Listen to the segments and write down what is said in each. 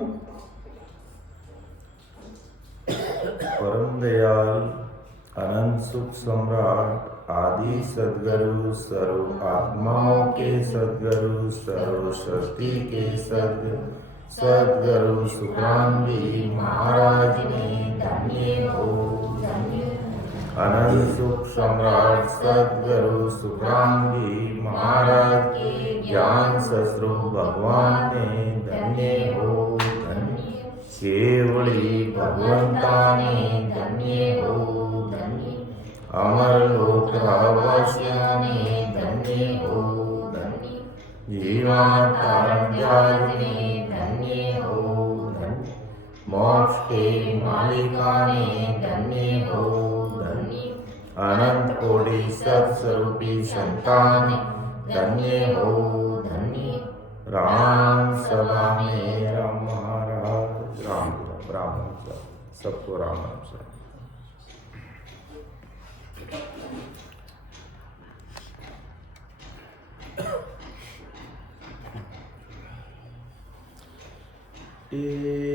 परम दयाल अनंत सुख सम्राट आदि सद्गुरु सर्व आत्माओं के सद्गुरु सर्व सृष्टि के सद्गुरु सुखरामजी महाराज ने धन्य हो अनंत सुख सम्राट सद्गुरु सुखरामजी महाराज के ज्ञान शस्त्रु भगवान ने धन्य हो केवली भगवंता ने धन्य हो अमर लोक रहस्या ने धन्य हो जीवन तारण त्याग ने धन्य हो मोक्ष के मालिका ने धन्य हो अनंत कोटि सत्स्वरूपी संतान धन्य हो राम सभा में राम महाराज राम राम सबको राम राम से एक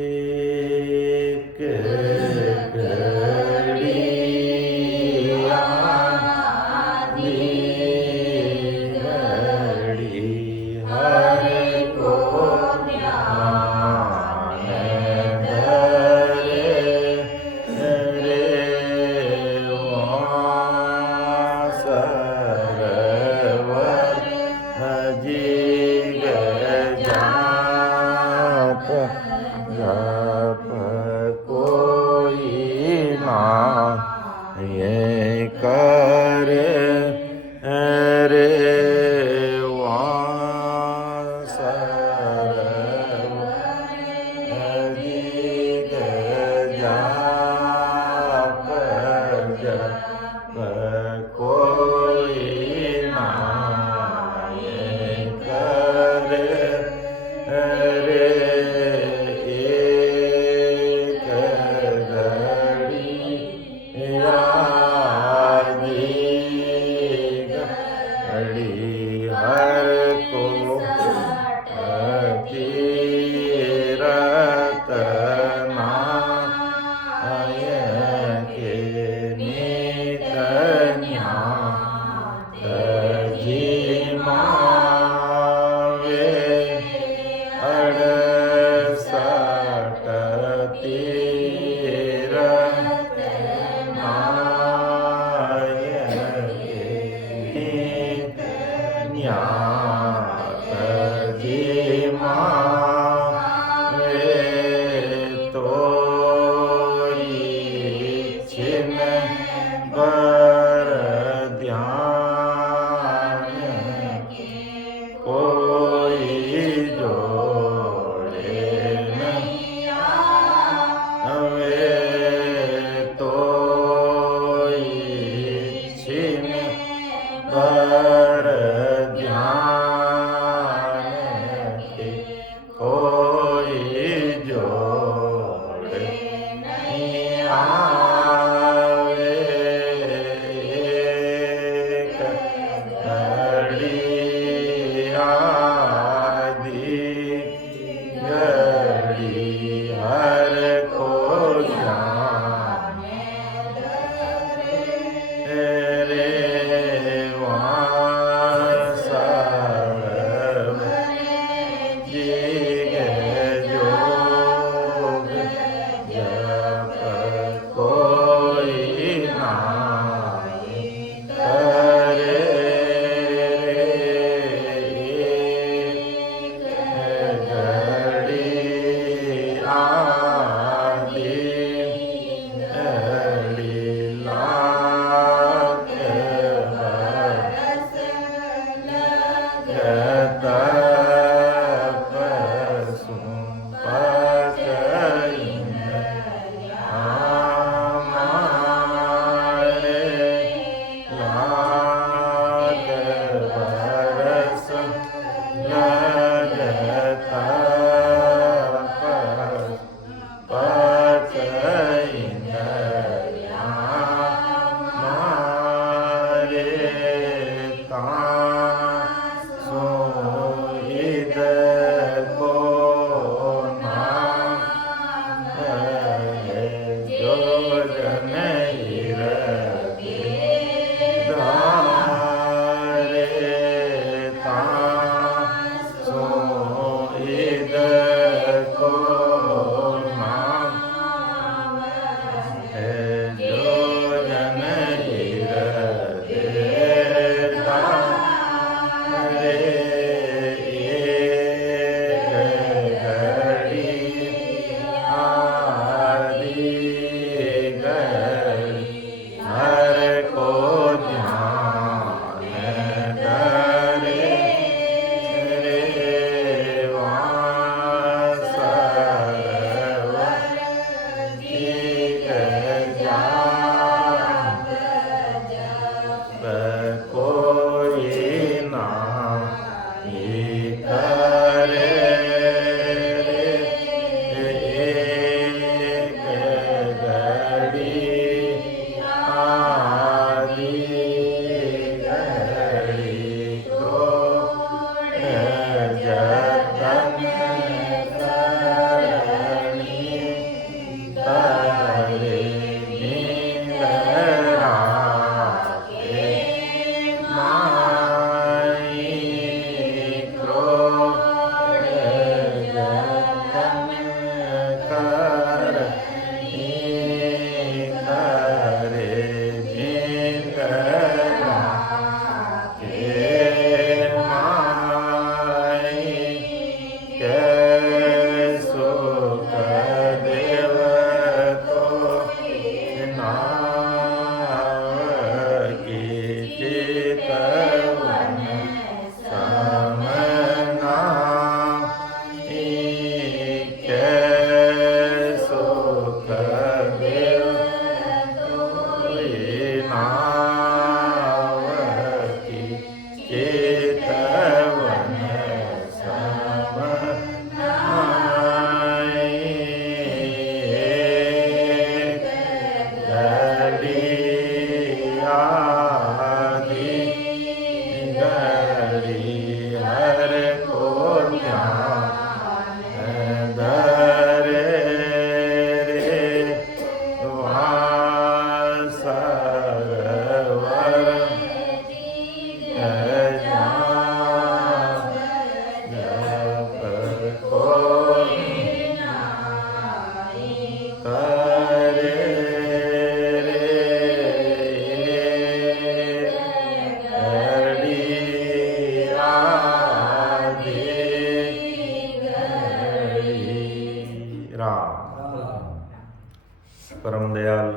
परम दयाल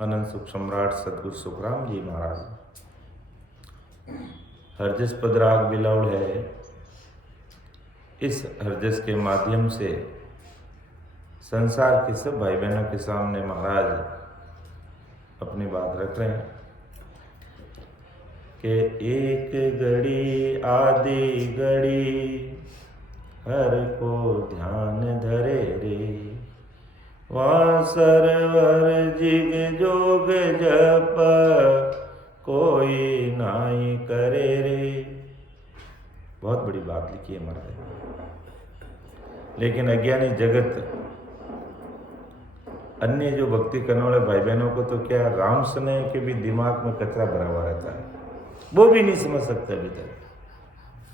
अनंत सुख सम्राट सदगुरु सुखराम जी महाराज हरजस पदराग बिलाउड है। इस हरजस के माध्यम से संसार के सब भाई बहनों के सामने महाराज अपनी बात रख रहे हैं कि एक घड़ी आधी घड़ी हर को ध्यान धरे रे, वहाँ सरवर जिग जोग जप कोई नाई करे रे। बहुत बड़ी बात लिखी है महाराज। लेकिन अज्ञानी जगत, अन्य जो भक्ति करने वाले भाई बहनों को तो क्या राम सुने के भी दिमाग में कचरा भरा हुआ रहता है, वो भी नहीं समझ सकते अभी तक।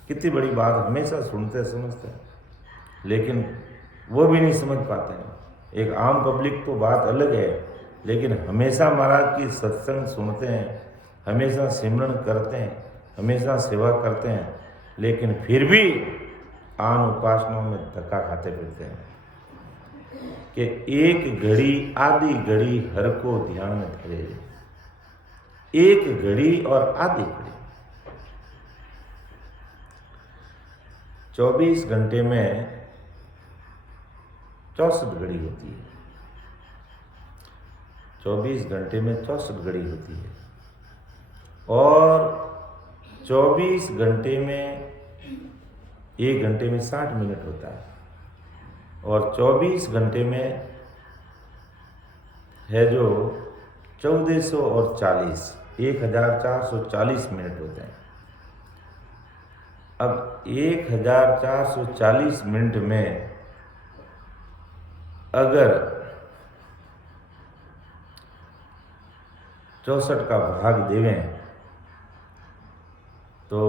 कितनी बड़ी बात हमेशा सुनते समझते हैं, लेकिन वो भी नहीं समझ पाते हैं। एक आम पब्लिक तो बात अलग है, लेकिन हमेशा महाराज की सत्संग सुनते हैं, हमेशा सिमरन करते हैं, हमेशा सेवा करते हैं, लेकिन फिर भी आन उपासनाओं में धक्का खाते फिरते हैं कि एक घड़ी आधी घड़ी हर को ध्यान धरे। एक घड़ी और आधी घड़ी, 24 घंटे में 64 घड़ी होती है। 24 घंटे में 64 घड़ी होती है और 24 घंटे में 1 घंटे में 60 मिनट होता है और 24 घंटे में है जो 1440 1440 मिनट होते हैं। अब 1440 मिनट में अगर 64 का भाग देवें तो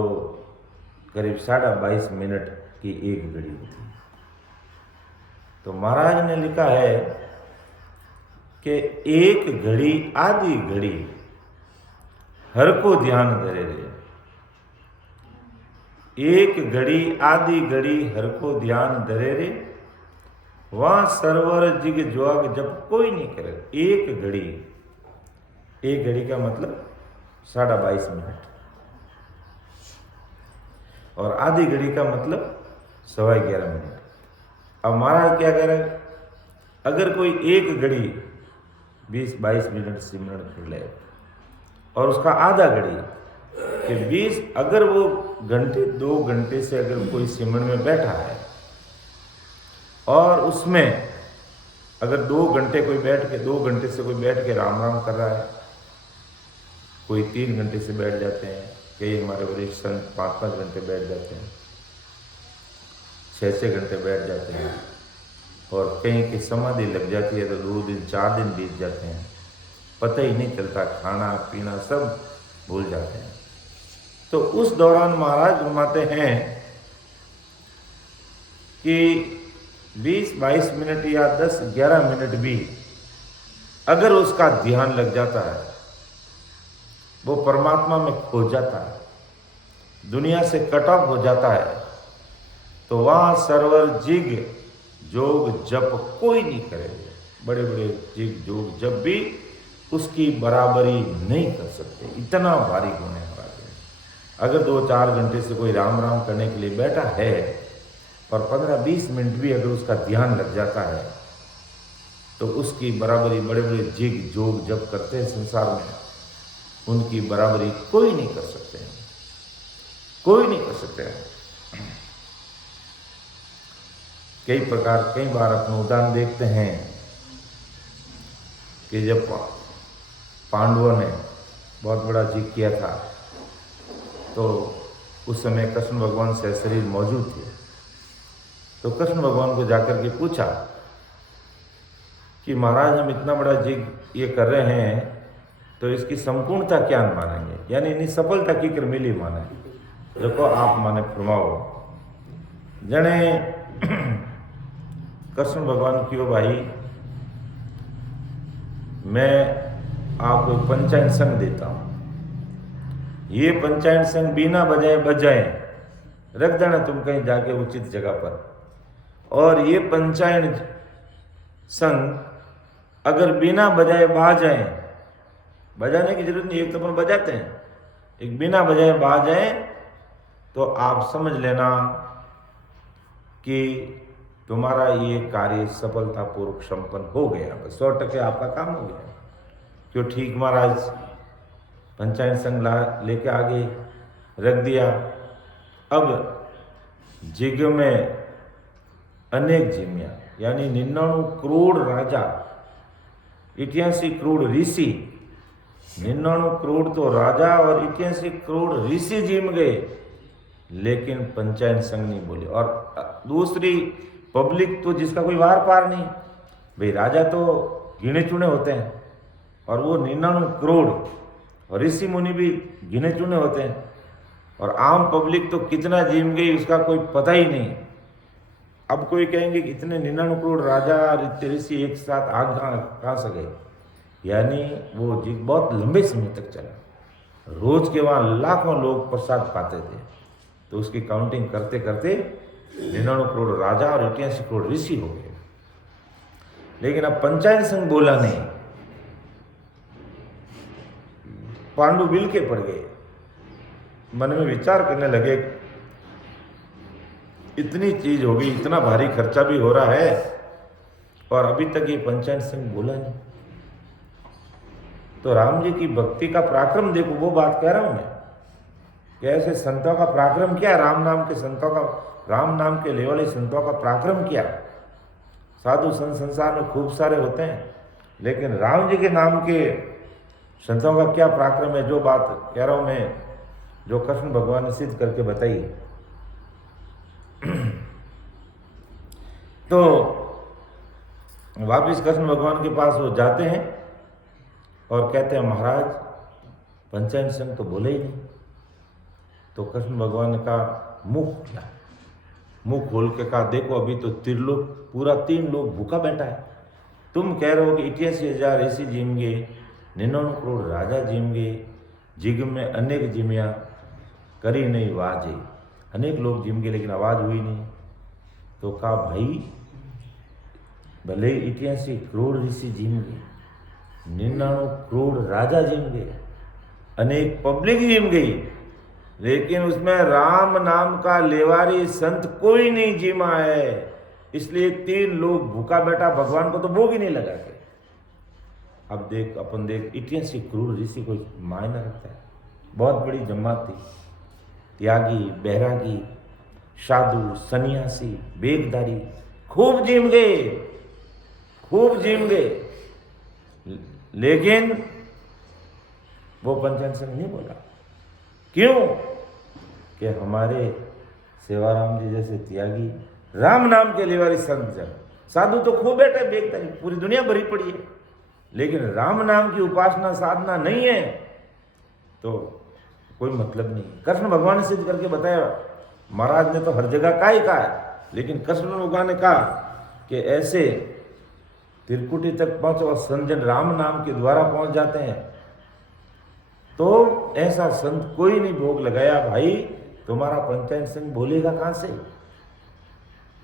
करीब 22.5 मिनट की एक घड़ी होती है। तो महाराज ने लिखा है कि एक घड़ी आधी घड़ी हर को ध्यान धरे रे। एक घड़ी आधी घड़ी हर को ध्यान धरे रे, वहाँ सरवर जिग जोग जब कोई नहीं करे। एक घड़ी का मतलब 22.5 मिनट और आधी घड़ी का मतलब 11.25 मिनट। अब महाराज क्या कह रहे हैं, अगर कोई एक घड़ी 20-22 मिनट सिमरन कर ले और उसका आधा घड़ी कि 20, अगर वो घंटे 2 घंटे से अगर कोई सिमरन में बैठा है और उसमें अगर 2 घंटे कोई बैठ के 2 घंटे से कोई बैठ के राम राम कर रहा है, कोई 3 घंटे से बैठ जाते हैं, कई हमारे वरिष्ठ संत 5-5 घंटे बैठ जाते हैं, 6-6 घंटे बैठ जाते हैं और कहीं की समाधि लग जाती है तो 2 दिन 4 दिन बीत जाते हैं, पता ही नहीं चलता, खाना पीना सब भूल जाते हैं। तो उस दौरान महाराज फरमाते हैं कि 20-22 मिनट या 10-11 मिनट भी अगर उसका ध्यान लग जाता है, वो परमात्मा में खो जाता है, दुनिया से कट ऑफ हो जाता है, तो वहाँ सरवर जिग जोग जप कोई नहीं करेगा। बड़े बड़े जिग जोग जप भी उसकी बराबरी नहीं कर सकते, इतना भारी गुण है महाराज। अगर 2-4 घंटे से कोई राम राम करने के लिए बैठा है और 15-20 मिनट भी अगर उसका ध्यान लग जाता है तो उसकी बराबरी बड़े बड़े जिग जोग जप करते हैं संसार में, उनकी बराबरी कोई नहीं कर सकते हैं, कोई नहीं कर सकते हैं। कई बार अपने उदाहरण देखते हैं कि जब पांडवों ने बहुत बड़ा जिग किया था तो उस समय कृष्ण भगवान से शरीर मौजूद थे। तो कृष्ण भगवान को जाकर के पूछा कि महाराज हम इतना बड़ा जिग ये कर रहे हैं तो इसकी संपूर्णता क्या मानेंगे, यानी इन्हीं सफलता की कर मिली माने, देखो आप माने फरमाओ। जने कृष्ण भगवान की भाई मैं आपको पंचायत संघ देता हूँ, ये पंचायत संघ बिना बजाए बजाए रख देना तुम कहीं जाके उचित जगह पर, और ये पंचायत संघ अगर बिना बजाए बाजाएं, बजाने की जरूरत नहीं, एक तो अपन बजाते हैं, एक बिना बजाए बाजाएं, तो आप समझ लेना कि तुम्हारा ये कार्य सफलतापूर्वक संपन्न हो गया, बस 100% आपका काम हो गया। क्यों? ठीक महाराज, पंचायत संघ लेके आगे रख दिया। अब जिग में अनेक जिमिया, यानी 99 करोड़ राजा, 81 करोड़ ऋषि, 99 करोड़ तो राजा और 81 करोड़ ऋषि जिम गए, लेकिन पंचायत संघ नहीं बोले। और दूसरी पब्लिक तो जिसका कोई वार पार नहीं, भाई राजा तो गिने चुने होते हैं और वो 99 करोड़, और ऋषि मुनि भी गिने चुने होते हैं, और आम पब्लिक तो कितना जिम गई उसका कोई पता ही नहीं। अब कोई कहेंगे कि इतने 99 करोड़ राजा और ऋषि एक साथ आग कहाँ से गए, यानी वो जी बहुत लंबे समय तक चला। रोज के वहाँ लाखों लोग प्रसाद पाते थे, तो उसकी काउंटिंग करते करते 99 करोड़ राजा और 81 करोड़ ऋषि हो गए। लेकिन अब पंचायत संघ बोला नहीं, पांडु बिल के पड़ गए, मन में विचार करने लगे, इतनी चीज हो गई, इतना भारी खर्चा भी हो रहा है और अभी तक ये पंचायत संघ बोला नहीं। तो राम जी की भक्ति का पराक्रम देखो, वो बात कह रहा हूं मैं कि ऐसे संतों का पराक्रम क्या, राम नाम के संतों का, राम नाम के ले वाले संतों का पराक्रम क्या। साधु संत संसार में खूब सारे होते हैं, लेकिन राम जी के नाम के संतों का क्या पराक्रम है, जो बात कह रहा हूं मैं, जो कृष्ण भगवान ने सिद्ध करके बताई। तो वापिस कृष्ण भगवान के पास वो जाते हैं और कहते हैं महाराज पंचायत संघ तो बोले ही नहीं। तो कृष्ण भगवान ने कहा मुंह खोल के कहा, देखो अभी तो त्रिलोक, पूरा 3 लोग भूखा बैठा है, तुम कह रहे हो कि 81,000 ऋषि जिमेंगे, 99 करोड़ राजा जिमेंगे, जिग में अनेक जिमिया करी नहीं वाजे, अनेक लोग जिम गए लेकिन आवाज हुई नहीं। तो कहा भाई भले 81 करोड़ ऋषि जिम गए, 99 करोड़ राजा जिम गए, अनेक पब्लिक जिम गई, लेकिन उसमें राम नाम का लेवारी संत कोई नहीं जिमा है, इसलिए 3 लोग भूखा बैठा, भगवान को तो भोग ही नहीं लगा के। अब देख, अपन देख, 81 करोड़ ऋषि कोई मायना रखता है, बहुत बड़ी जमात थी, त्यागी, बैरागी, साधु, सन्यासी, वेगधारी, खूब जिम गए, लेकिन वो पंचायत संघ नहीं बोला। क्यों? कि हमारे सेवाराम जी जैसे त्यागी, राम नाम के लेवारी संत जन, साधु तो खूब बैठे, वेगधारी, पूरी दुनिया भरी पड़ी है, लेकिन राम नाम की उपासना साधना नहीं है, तो कोई मतलब नहीं। कृष्ण भगवान ने सिद्ध करके बताया, महाराज ने तो हर जगह का ही कहा है, लेकिन कृष्ण भगवान ने कहा कि ऐसे त्रिकुटी तक पहुंचे और संजन राम नाम के द्वारा पहुंच जाते हैं, तो ऐसा संत कोई नहीं भोग लगाया। भाई तुम्हारा पंचायत संघ बोलेगा कहां से?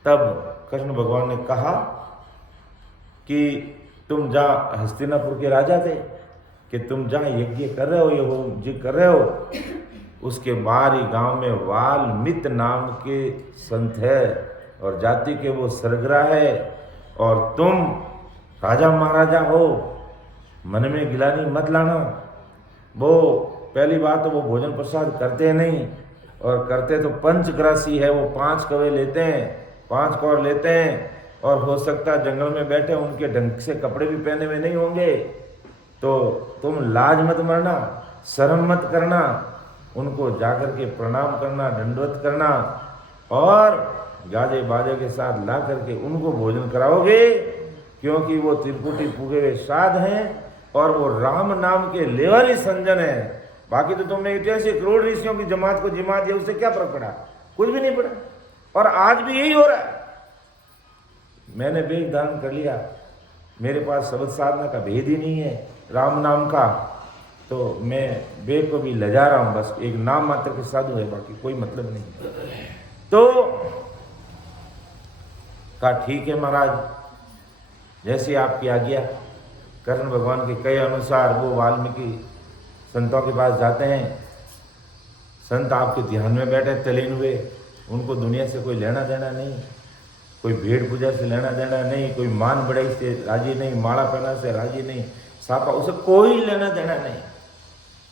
तब कृष्ण भगवान ने कहा कि तुम जहाँ हस्तिनापुर के राजा थे, कि तुम जहाँ यज्ञ कर रहे हो, ये होम जी कर रहे हो, उसके बाहर ही गांव में वाल्मीकि नाम के संत है और जाति के वो सरगरा है, और तुम राजा महाराजा हो, मन में गिलानी मत लाना। वो पहली बात तो वो भोजन प्रसाद करते नहीं, और करते तो पंचग्रासी है, वो 5 कवे लेते हैं, 5 कौर लेते हैं, और हो सकता है जंगल में बैठे उनके ढंग से कपड़े भी पहने हुए नहीं होंगे, तो तुम लाज मत मरना, शर्म मत करना, उनको जाकर के प्रणाम करना, दंडवत करना, और गाजे बाजे के साथ ला करके उनको भोजन कराओगे, क्योंकि वो त्रिपुटी पूगे हुए साध हैं और वो राम नाम के लेवारी संजन है। बाकी तो तुमने 81 करोड़ ऋषियों की जमात को जिमा दिया, उससे क्या फर्क पड़ा? कुछ भी नहीं पड़ा। और आज भी यही हो रहा है। मैंने वेद धारण कर लिया, मेरे पास शब्द साधना का भेद ही नहीं है राम नाम का, तो मैं वेद को भी लजा रहा हूं, बस एक नाम मात्र के साधु है, बाकी कोई मतलब नहीं। तो कहा ठीक है महाराज, जैसे आपकी आज्ञा, कृष्ण भगवान के कहे अनुसार वो वाल्मीकि संतों के पास जाते हैं। संत आपके ध्यान में बैठे तलीन हुए, उनको दुनिया से कोई लेना देना नहीं, कोई भेड़ पूजा से लेना देना नहीं, कोई मान बढ़ाई से राजी नहीं, माला पहना से राजी नहीं, सापा उसे कोई लेना देना नहीं।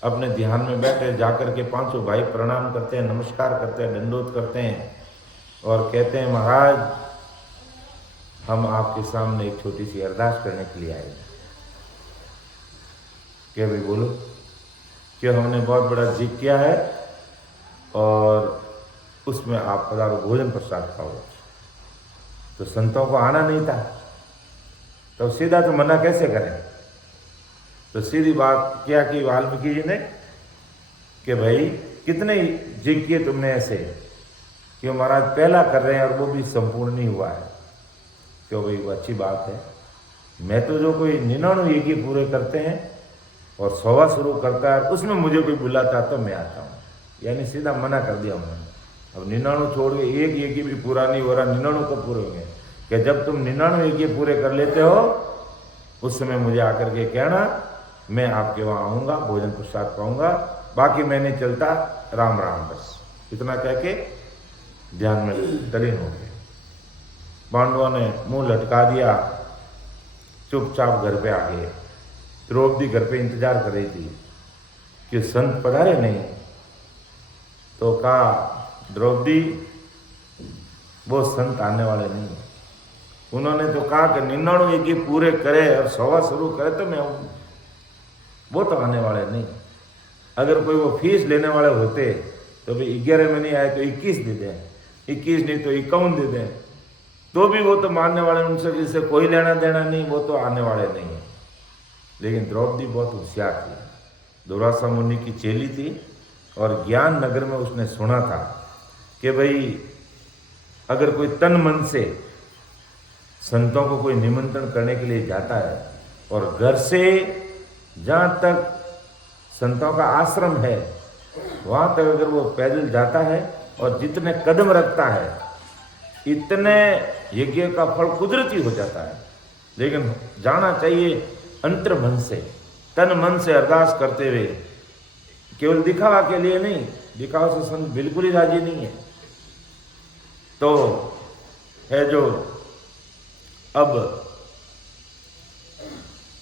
अपने ध्यान में बैठे जाकर के पांचों भाई प्रणाम करते हैं, नमस्कार करते हैं, दंडोत करते हैं और कहते हैं महाराज हम आपके सामने एक छोटी सी अरदास करने के लिए आए हैं। क्या भाई बोलो, कि हमने बहुत बड़ा जिद किया है और उसमें आप पधारो, भोजन प्रसाद खाओ। तो संतों को आना नहीं था, तो सीधा तो मना कैसे करें। तो सीधी बात क्या की वाल्मीकि जी ने कि भाई कितने जिद किए तुमने ऐसे, कि महाराज पहला कर रहे हैं और वो भी संपूर्ण नहीं हुआ है। क्यों भाई, वो अच्छी बात है। मैं तो जो कोई 99 यज्ञ पूरे करते हैं और 100वां शुरू करता है उसमें मुझे कोई बुलाता तो मैं आता हूँ, यानी सीधा मना कर दिया उन्होंने। अब 99 छोड़ के एक यज्ञ भी पूरा नहीं हो रहा, 99 कब पूरे होंगे। कि जब तुम 99 यज्ञ पूरे कर लेते हो उस समय मुझे आकर के कहना, मैं आपके वहाँ आऊँगा, भोजन प्रसाद पाऊँगा, बाकी मैं नहीं चलता, राम राम। बस इतना कह के ध्यान में तलीन हो गए। पांडवों ने मुंह लटका दिया, चुपचाप घर पे आ गए। द्रौपदी घर पे इंतजार कर रही थी कि संत पधारे नहीं। तो कहा द्रौपदी वो संत आने वाले नहीं। उन्होंने तो कहा कि 99 यज्ञ पूरे करे और 100वां शुरू करे तो मैं आऊँ, वो तो आने वाले नहीं। अगर कोई वो फीस लेने वाले होते तो भाई 11 में नहीं आए तो 21 दे दें, 21 नहीं तो 51 दे दें, तो भी वो तो मानने वाले, उनसे जिससे कोई लेना देना नहीं, वो तो आने वाले नहीं है। लेकिन द्रौपदी बहुत होशियार थी, दुर्वासा मुनि की चेली थी और ज्ञान नगर में उसने सुना था कि भाई अगर कोई तन मन से संतों को कोई निमंत्रण करने के लिए जाता है और घर से जहाँ तक संतों का आश्रम है वहाँ तक अगर वो पैदल जाता है और जितने कदम रखता है इतने यज्ञ का फल कुदरती हो जाता है। लेकिन जाना चाहिए अंतर मन से, तन मन से अरदास करते हुए, केवल दिखावा के लिए नहीं। दिखावा से संत बिल्कुल ही राजी नहीं है। तो है जो अब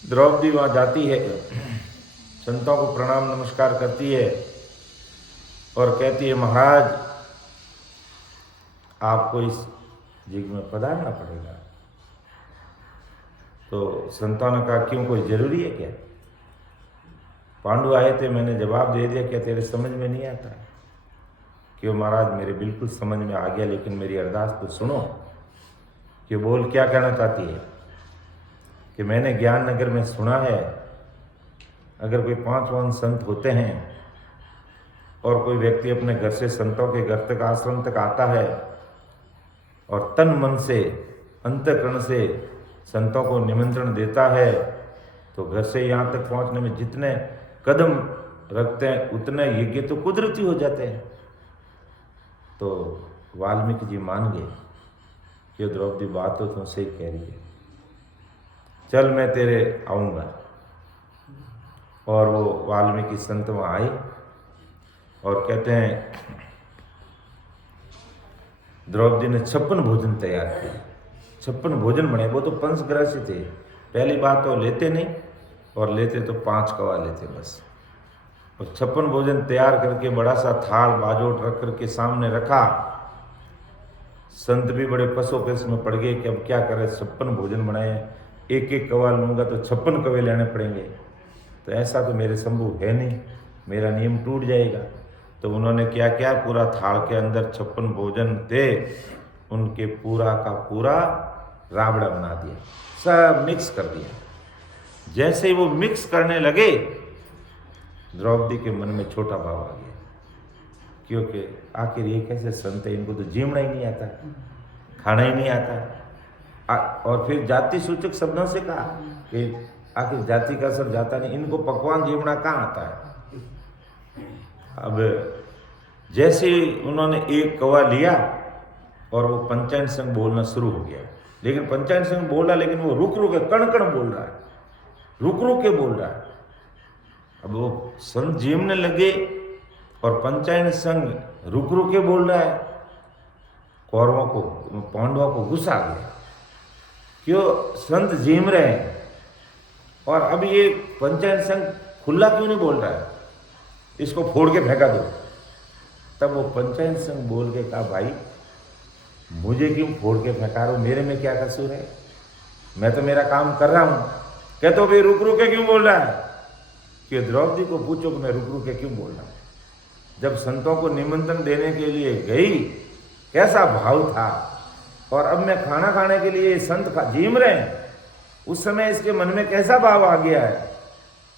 द्रौपदी वहाँ जाती है, संतों को प्रणाम नमस्कार करती है और कहती है महाराज आपको इस यज्ञ में पधारना पड़ेगा। तो संतों ने कहा क्यों, कोई जरूरी है क्या। पांडु आए थे, मैंने जवाब दे दिया, क्या तेरे समझ में नहीं आता। क्यों महाराज, मेरे बिल्कुल समझ में आ गया, लेकिन मेरी अरदास तो सुनो। कि बोल, क्या कहना चाहती है। कि मैंने ज्ञान नगर में सुना है अगर कोई 5 संत होते हैं और कोई व्यक्ति अपने घर से संतों के घर तक, आश्रम तक आता है और तन मन से, अंतःकरण से संतों को निमंत्रण देता है, तो घर से यहाँ तक पहुँचने में जितने कदम रखते हैं उतने यज्ञ तो कुदरती हो जाते हैं। तो वाल्मीकि जी मान गए कि द्रौपदी बात तो तुम सही कह रही है, चल मैं तेरे आऊँगा। और वो वाल्मीकि संत वहाँ आए और कहते हैं द्रौपदी ने 56 भोजन तैयार किए, 56 भोजन बने। वो तो पंचग्रासी थे, पहली बात तो लेते नहीं, और लेते तो 5 कवा लेते बस। और 56 भोजन तैयार करके बड़ा सा थाल बाजोट रख करके सामने रखा। संत भी बड़े पसोपेश में पड़ गए कि अब क्या करें, 56 भोजन बनाए, एक एक कवा लूँगा तो 56 कवे लेने पड़ेंगे। तो ऐसा तो मेरे संभव है नहीं, मेरा नियम टूट जाएगा। तो उन्होंने क्या किया, पूरा थाल के अंदर 56 भोजन थे, उनके पूरा का पूरा राबड़ा बना दिया, सब मिक्स कर दिया। जैसे ही वो मिक्स करने लगे, द्रौपदी के मन में छोटा भाव आ गया, क्योंकि आखिर ये कैसे संत है, इनको तो जीवना ही नहीं आता, खाना ही नहीं आता। और फिर जाति सूचक शब्दों से कहा कि आखिर जाति का असर जाता नहीं, इनको पकवान जीवना कहाँ आता है। अब जैसे उन्होंने एक कवा लिया और वो पंचायन संघ बोलना शुरू हो गया। लेकिन पंचायन संघ बोला, लेकिन वो रुक रुक कण कण बोल रहा है। रुक रुक के बोल रहा है। अब वो संत जीमने लगे और पंचायन संघ रुक रुक के बोल रहा है। कौरवों को, पांडवों को गुस्सा आ गया, क्यों संत जीम रहे हैं और अब ये पंचायन संघ खुला क्यों नहीं बोल रहा है, इसको फोड़ के फेंका दो। तब वो पंचायत संघ बोल के कहा, भाई मुझे क्यों फोड़ के फेंका रहे हो, मेरे में क्या कसूर है, मैं तो मेरा काम कर रहा हूं। कहते तो भाई रुक रुक के क्यों बोल रहा है, कि द्रौपदी को पूछो कि मैं रुक रुक के क्यों बोल रहा हूं। जब संतों को निमंत्रण देने के लिए गई कैसा भाव था, और अब मैं खाना खाने के लिए संत जीम रहे हैं, उस समय इसके मन में कैसा भाव आ गया है,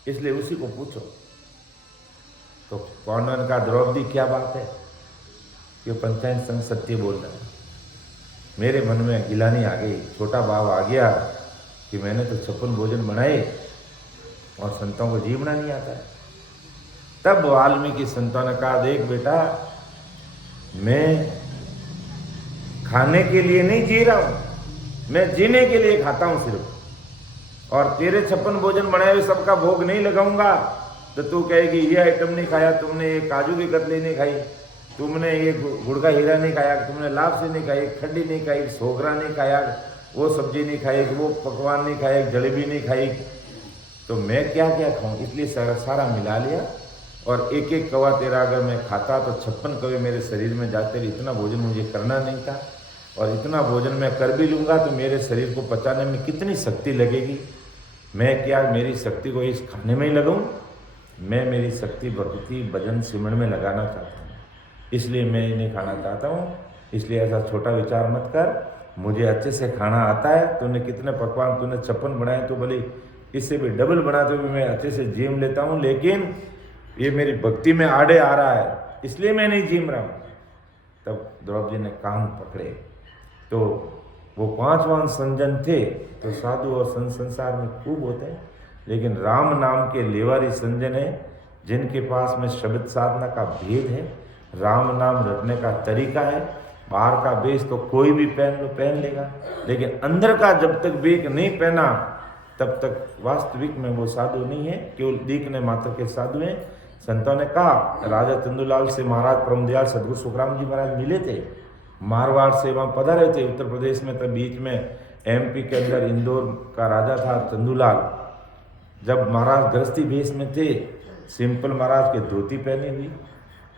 इसलिए उसी को पूछो। तो पांडव ने कहा, द्रौपदी क्या बात है कि पंचायत संघ सत्य बोल रहा है, मेरे मन में गिलानी आ गई, छोटा भाव आ गया कि मैंने तो 56 भोजन बनाए और संतों को जीवना नहीं आता है। तब वाल्मीकि संतों ने कहा, देख बेटा, मैं खाने के लिए नहीं जी रहा हूं, मैं जीने के लिए खाता हूं सिर्फ, और तेरे 56 भोजन बनाए हुए सबका भोग नहीं लगाऊंगा तो तू कहेगी ये आइटम नहीं खाया तुमने, ये काजू की कतली नहीं खाई तुमने, ये गुड़ का हीरा नहीं खाया तुमने, लापसी नहीं खाई, खड्डी नहीं खाई, सोगरा नहीं खाया, वो सब्जी नहीं खाई, वो पकवान नहीं खाए, जलेबी नहीं खाई, तो मैं क्या क्या खाऊं। इसलिए सारा मिला लिया, और एक एक कवा तेरा अगर मैं खाता तो 56 कवे मेरे शरीर में जाते। इतना भोजन मुझे करना नहीं था, और इतना भोजन मैं कर भी लूँगा तो मेरे शरीर को पचाने में कितनी शक्ति लगेगी। मैं क्या मेरी शक्ति को इस खाने में ही लगाऊँ, मैं मेरी शक्ति भक्ति भजन सिमरन में लगाना चाहता हूँ, इसलिए मैं इन्हें खाना चाहता हूँ। इसलिए ऐसा छोटा विचार मत कर, मुझे अच्छे से खाना आता है, तूने कितने पकवान तूने 56 बनाए, तो भले इससे भी डबल बनाते हुए मैं अच्छे से जीम लेता हूँ, लेकिन ये मेरी भक्ति में आड़े आ रहा है, इसलिए मैं नहीं जीम रहा हूँ। तब द्रौपदी ने कान पकड़े। तो वो 5 वाहन संजन थे, तो साधु और संत संसार में खूब होते हैं, लेकिन राम नाम के लेवारी संजन है, जिनके पास में शब्द साधना का भेद है, राम नाम रटने का तरीका है। बाहर का बेस तो कोई भी पहन लेगा, लेकिन अंदर का जब तक बेग नहीं पहना तब तक वास्तविक में वो साधु नहीं है, केवल दिखने मात्र के साधु हैं। संतों ने कहा, राजा चंदूलाल से महाराज परमदयाल सदगुरु सुखराम जी महाराज मिले थे, मारवाड़ से वहाँ पधारे थे उत्तर प्रदेश में। तब बीच में एमपी के अंदर इंदौर का राजा था चंदूलाल। जब महाराज गृहस्थी भेष में थे, सिंपल महाराज के धोती पहनी हुई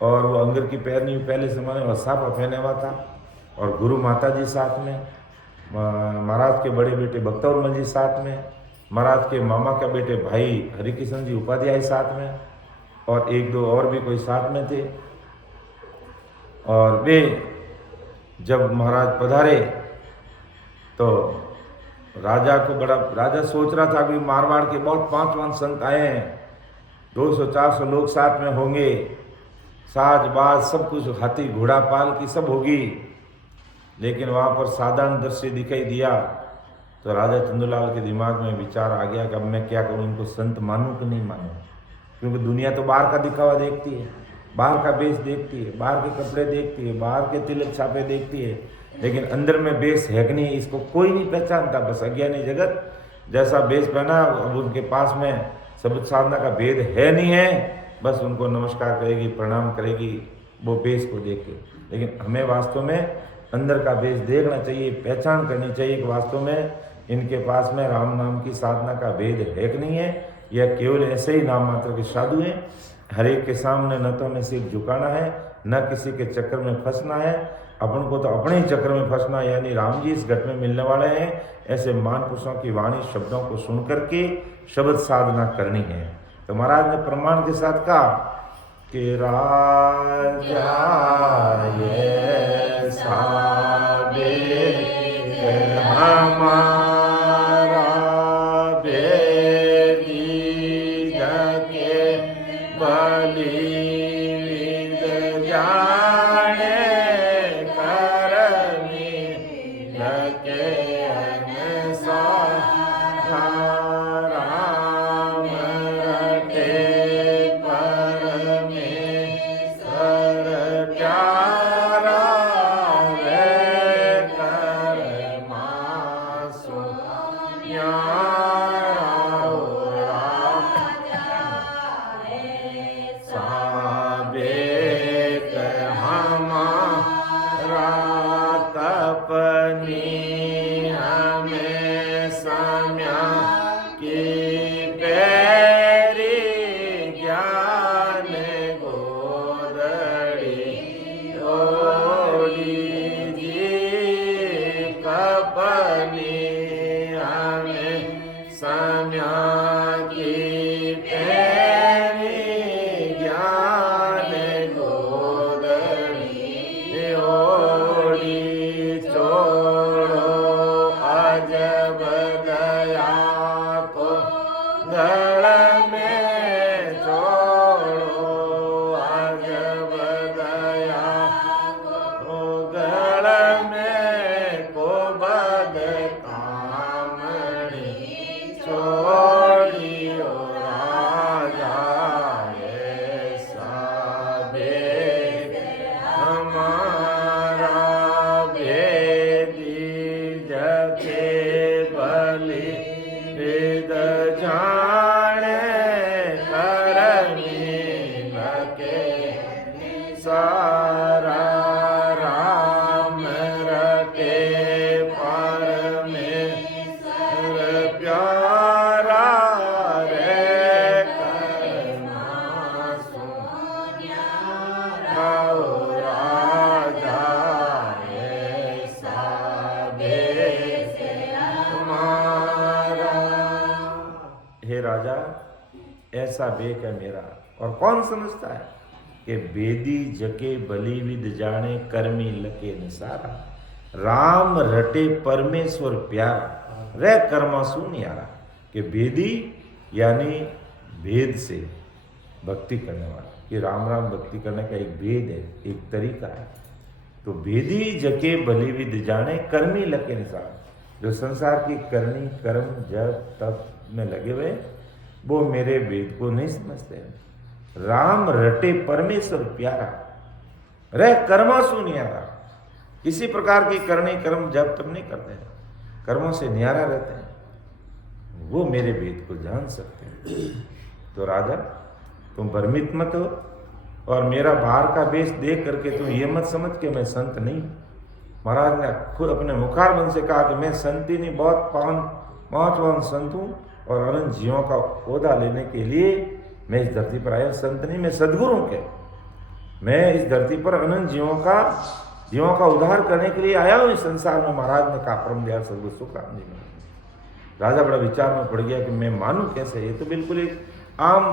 और वो अंगर की पैरनी पहले जमाने में साफा पहने हुआ था, और गुरु माता जी साथ में, महाराज के बड़े बेटे भक्तौरमल जी साथ में, महाराज के मामा के बेटे भाई हरिकिशन जी उपाध्याय साथ में, और एक दो और भी कोई साथ में थे। और वे जब महाराज पधारे तो राजा को बड़ा, राजा सोच रहा था कि मारवाड़ के बहुत 5 वाहन संत आए हैं, 200-400 लोग साथ में होंगे, साज बाज सब कुछ, हाथी घोड़ा पाल की सब होगी, लेकिन वहाँ पर साधारण दृश्य दिखाई दिया। तो राजा चंदूलाल के दिमाग में विचार आ गया कि अब मैं क्या करूँ, इनको संत मानूं कि नहीं मानूं, क्योंकि दुनिया तो बाहर का दिखावा देखती है, बाहर का बेस देखती है, बाहर के कपड़े देखती है, बाहर के तिलक छापे देखती है, लेकिन अंदर में बेस है कि नहीं इसको कोई नहीं पहचानता। बस अज्ञानी जगत जैसा बेस पहना, अब उनके पास में शब्द साधना का भेद है नहीं है, बस उनको नमस्कार करेगी, प्रणाम करेगी वो बेस को देख के। लेकिन हमें वास्तव में अंदर का बेस देखना चाहिए, पहचान करनी चाहिए कि वास्तव में इनके पास में राम नाम की साधना का भेद है कि नहीं है, या केवल ऐसे ही नाम मात्र के साधु हैं। हर एक के सामने न तो हमें सिर झुकाना है, न किसी के चक्कर में फंसना है, अपन को तो अपने ही चक्कर में फंसना, यानी राम जी इस घट में मिलने वाले हैं। ऐसे महापुरुषों की वाणी शब्दों को सुन करके शब्द साधना करनी है। तो महाराज ने प्रमाण के साथ कहा कि राजा ये साबे हमारा बेदी जगे बलि विद जाने करमी लगे अनसा राम रटे परमेश्वर प्यारा वे कर मासो न्यारा हमें साम्या की पैरी ज्ञान गोदड़ी ओड़ी जी कपनी हमें साम्या की पैरी ज्ञान गोदड़ी ओड़ी छोड़ो अजब दया को गल में छोड़ो अजब दया को गल में को बद कामणी छोड़ियो राजा ऐसा भेद हमारा भेदी जगे बलि वेद जाने करनी लगे सारा राम रटे परमेश्वर प्यारा रे करना सुन्यारा राजा ऐसा भेद हमारा। हे राजा ऐसा बेक है मेरा, और कौन समझता है कि बेदी जके बलि विद जाने कर्मी लके निसारा राम रटे परमेश्वर प्यारा रे कर्मासु न्यारा। कि बेदी यानी भेद से भक्ति करने वाला, कि राम राम भक्ति करने का एक भेद है, एक तरीका है। तो बेदी जके बलि विद जाने कर्मी लके निसारा, जो संसार की करनी कर्म जब तब में लगे हुए वो मेरे वेद को नहीं समझते हैं। राम रटे परमेश्वर प्यारा रह कर्मासु न्यारा, किसी प्रकार की करनी कर्म जब तब नहीं करते हैं, कर्मों से न्यारा रहते हैं, वो मेरे वेद को जान सकते हैं। तो राजा तुम भ्रमित मत हो, और मेरा बाहर का वेश देख करके तुम ये मत समझ के मैं संत नहीं। महाराज ने खुद अपने मुखारबंद से कहा कि मैं संत ही नहीं, बहुत पांचवान संत हूँ, और अनंत जीवों का ओहदा लेने के लिए मैं इस धरती पर आया। संत नहीं, मैं सदगुरु के, मैं इस धरती पर अनंत जीवों का उद्धार करने के लिए आया हूँ इस संसार में। महाराज ने कहा परम दयाल सदगुरु सुखराम जी ने। राजा बड़ा विचार में पड़ गया कि मैं मानूं कैसे, ये तो बिल्कुल एक आम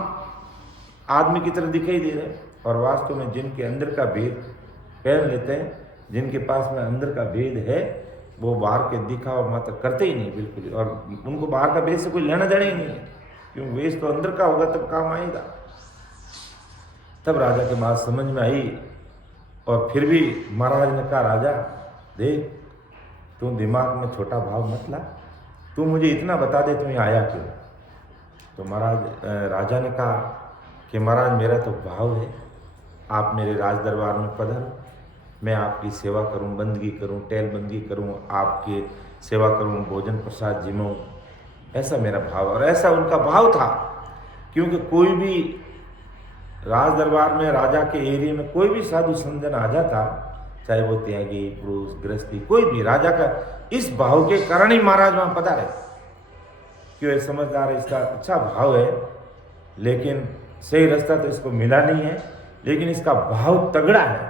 आदमी की तरह दिखाई दे रहा है, और वास्तव में जिनके अंदर का भेद पहन लेते हैं, जिनके पास में अंदर का भेद है, वो बाहर के दिखावा मात्र करते ही नहीं बिल्कुल, और उनको बाहर का भेद से कोई लेना देना ही नहीं है, क्योंकि वेश तो अंदर का होगा तब काम आएगा। तब राजा के बात समझ में आई, और फिर भी महाराज ने कहा राजा देख, तू दिमाग में छोटा भाव मत ला, तू मुझे इतना बता दे तुम्हें आया क्यों। तो राजा ने कहा कि महाराज मेरा तो भाव है, आप मेरे राज दरबार में पधारो, मैं आपकी सेवा करूं, बंदगी करूं, टहल बंदगी करूं, आपकी सेवा करूं, भोजन प्रसाद जिमाऊं, ऐसा मेरा भाव। और ऐसा उनका भाव था, क्योंकि कोई भी राज दरबार में राजा के एरिया में कोई भी साधु संतजन आ जाता, चाहे वो त्यागी पुरुष गृहस्थी कोई भी, राजा का इस भाव के कारण ही महाराज वहां पधारे। क्यों समझदार है, इसका अच्छा भाव है, लेकिन सही रास्ता तो इसको मिला नहीं है, लेकिन इसका भाव तगड़ा है,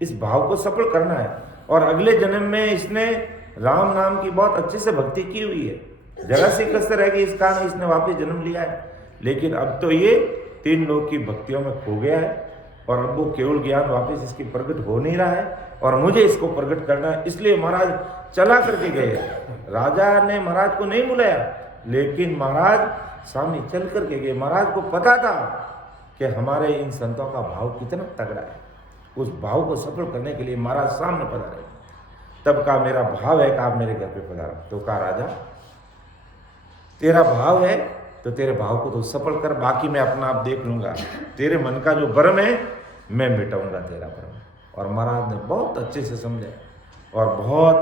इस भाव को सफल करना है। और अगले जन्म में इसने राम नाम की बहुत अच्छे से भक्ति की हुई है, जरा सी कसर है कि इस कारण इसने वापस जन्म लिया है, लेकिन अब तो ये 3 लोक की भक्तियों में खो गया है, और अब वो केवल ज्ञान वापस इसकी प्रकट हो नहीं रहा है, और मुझे इसको प्रकट करना है। इसलिए महाराज चला करके गए। राजा ने महाराज को नहीं बुलाया, लेकिन महाराज सामने चल करके गए। महाराज को पता था कि हमारे इन संतों का भाव कितना तगड़ा है, उस भाव को सफल करने के लिए महाराज सामने पधारे। तब कहा मेरा भाव है कि आप मेरे घर पे पधारो। तो कहा राजा तेरा भाव है तो तेरे भाव को तो सफल कर, बाकी मैं अपना आप देख लूंगा, तेरे मन का जो भ्रम है मैं मिटाऊंगा तेरा भ्रम। और महाराज ने बहुत अच्छे से समझा, और बहुत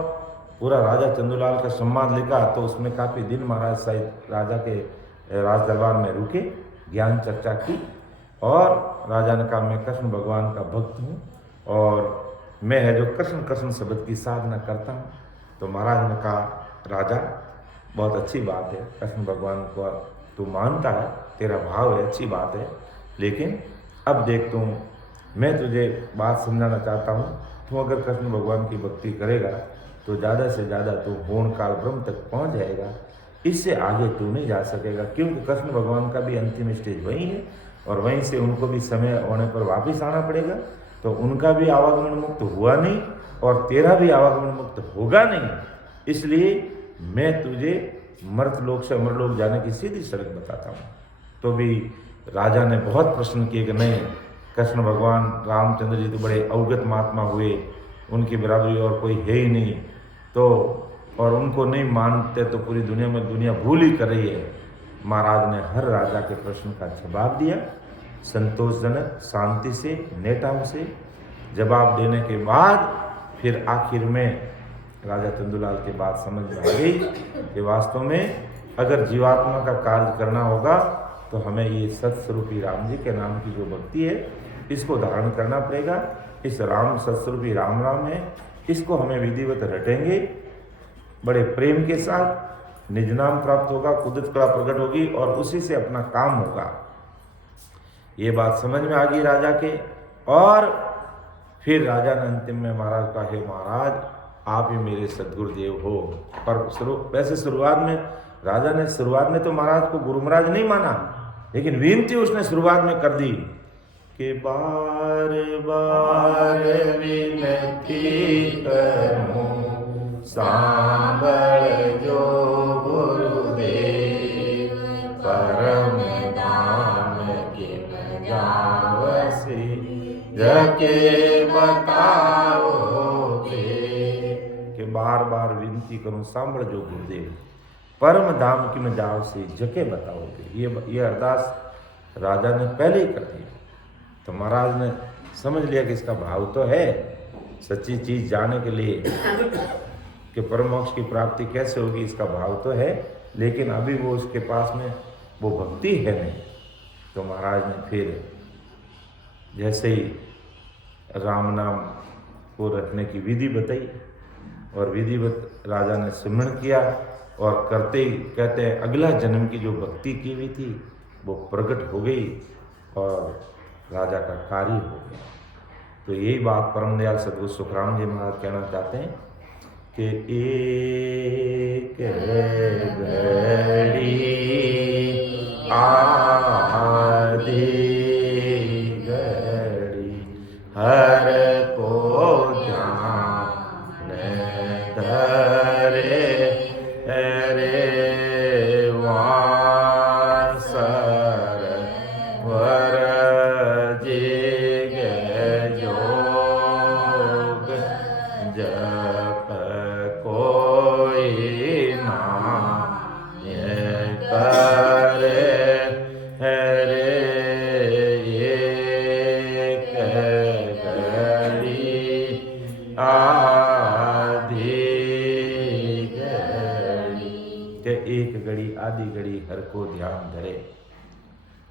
पूरा राजा चंदूलाल का सम्मान लिखा, तो उसमें काफ़ी दिन महाराज शायद राजा के राज दरबार में रुके, ज्ञान चर्चा की, और राजा ने कहा मैं कृष्ण भगवान का भक्त हूँ, और मैं है जो कृष्ण कृष्ण शब्द की साधना करता हूँ, तो महाराज ने कहा, राजा बहुत अच्छी बात है, कृष्ण भगवान को तू मानता है, तेरा भाव है, अच्छी बात है, लेकिन अब देख तू, मैं तुझे बात समझाना चाहता हूँ। तू अगर कृष्ण भगवान की भक्ति करेगा तो ज़्यादा से ज़्यादा तू पूर्ण काल ब्रह्म तक पहुँच जाएगा, इससे आगे तू नहीं जा सकेगा, क्योंकि कृष्ण भगवान का भी अंतिम स्टेज वही है और वहीं से उनको भी समय होने पर वापस आना पड़ेगा। तो उनका भी आवागमन मुक्त हुआ नहीं और तेरा भी आवागमन मुक्त होगा नहीं, इसलिए मैं तुझे मर्त लोक से अमरलोक जाने की सीधी सड़क बताता हूँ। तो भी राजा ने बहुत प्रश्न किए कि नहीं, कृष्ण भगवान रामचंद्र जी तो बड़े अवगत महात्मा हुए, उनकी बराबरी और कोई है ही नहीं, तो और उनको नहीं मानते तो पूरी दुनिया में दुनिया भूल ही कर रही है। महाराज ने हर राजा के प्रश्न का जवाब दिया, संतोषजनक, शांति से, नेटाव से जवाब देने के बाद फिर आखिर में राजा चंदूलाल की बात समझ में आ गई कि वास्तव में अगर जीवात्मा का कार्य करना होगा तो हमें ये सत्स्वरूपी राम जी के नाम की जो भक्ति है इसको धारण करना पड़ेगा। इस राम सत्स्वरूपी राम नाम है, इसको हमें विधिवत रटेंगे, बड़े प्रेम के साथ निज नाम प्राप्त होगा, कुदरत कला प्रकट होगी और उसी से अपना काम होगा। ये बात समझ में आ गई राजा के। और फिर राजा ने अंतिम में महाराज का, हे महाराज आप ही मेरे सदगुरुदेव हो। पर वैसे शुरुआत में राजा ने तो महाराज को गुरु महाराज नहीं माना, लेकिन विनती उसने शुरुआत में कर दी कि बार बार विनती करूं, सांभळ जो गुरुदेव, परम धाम किम जावसी, जके बताओगे। कि बार बार विनती करूं, सांभळ जो गुरुदेव, परम धाम की में जाओ से, जके बताओगे। ये अरदास राजा ने पहले ही कर दी। तो महाराज ने समझ लिया कि इसका भाव तो है, सच्ची चीज जानने के लिए कि परम मोक्ष की प्राप्ति कैसे होगी, इसका भाव तो है, लेकिन अभी वो उसके पास में वो भक्ति है नहीं। तो महाराज ने फिर जैसे ही राम नाम को रखने की विधि बताई और विधिवत राजा ने सिमरण किया और करते ही कहते हैं अगला जन्म की जो भक्ति की हुई थी वो प्रकट हो गई और राजा का कार्य हो गया। तो यही बात परम दयाल सद्गुरु सुखराम जी महाराज कहना चाहते हैं कि एक घड़ी आधी घड़ी हर को ध्यान धरे, रे वासर वर जिग जोग, जप कोई नाम करे, रे एक घड़ी आधी एक घड़ी आधी घड़ी हर को ध्यान धरे,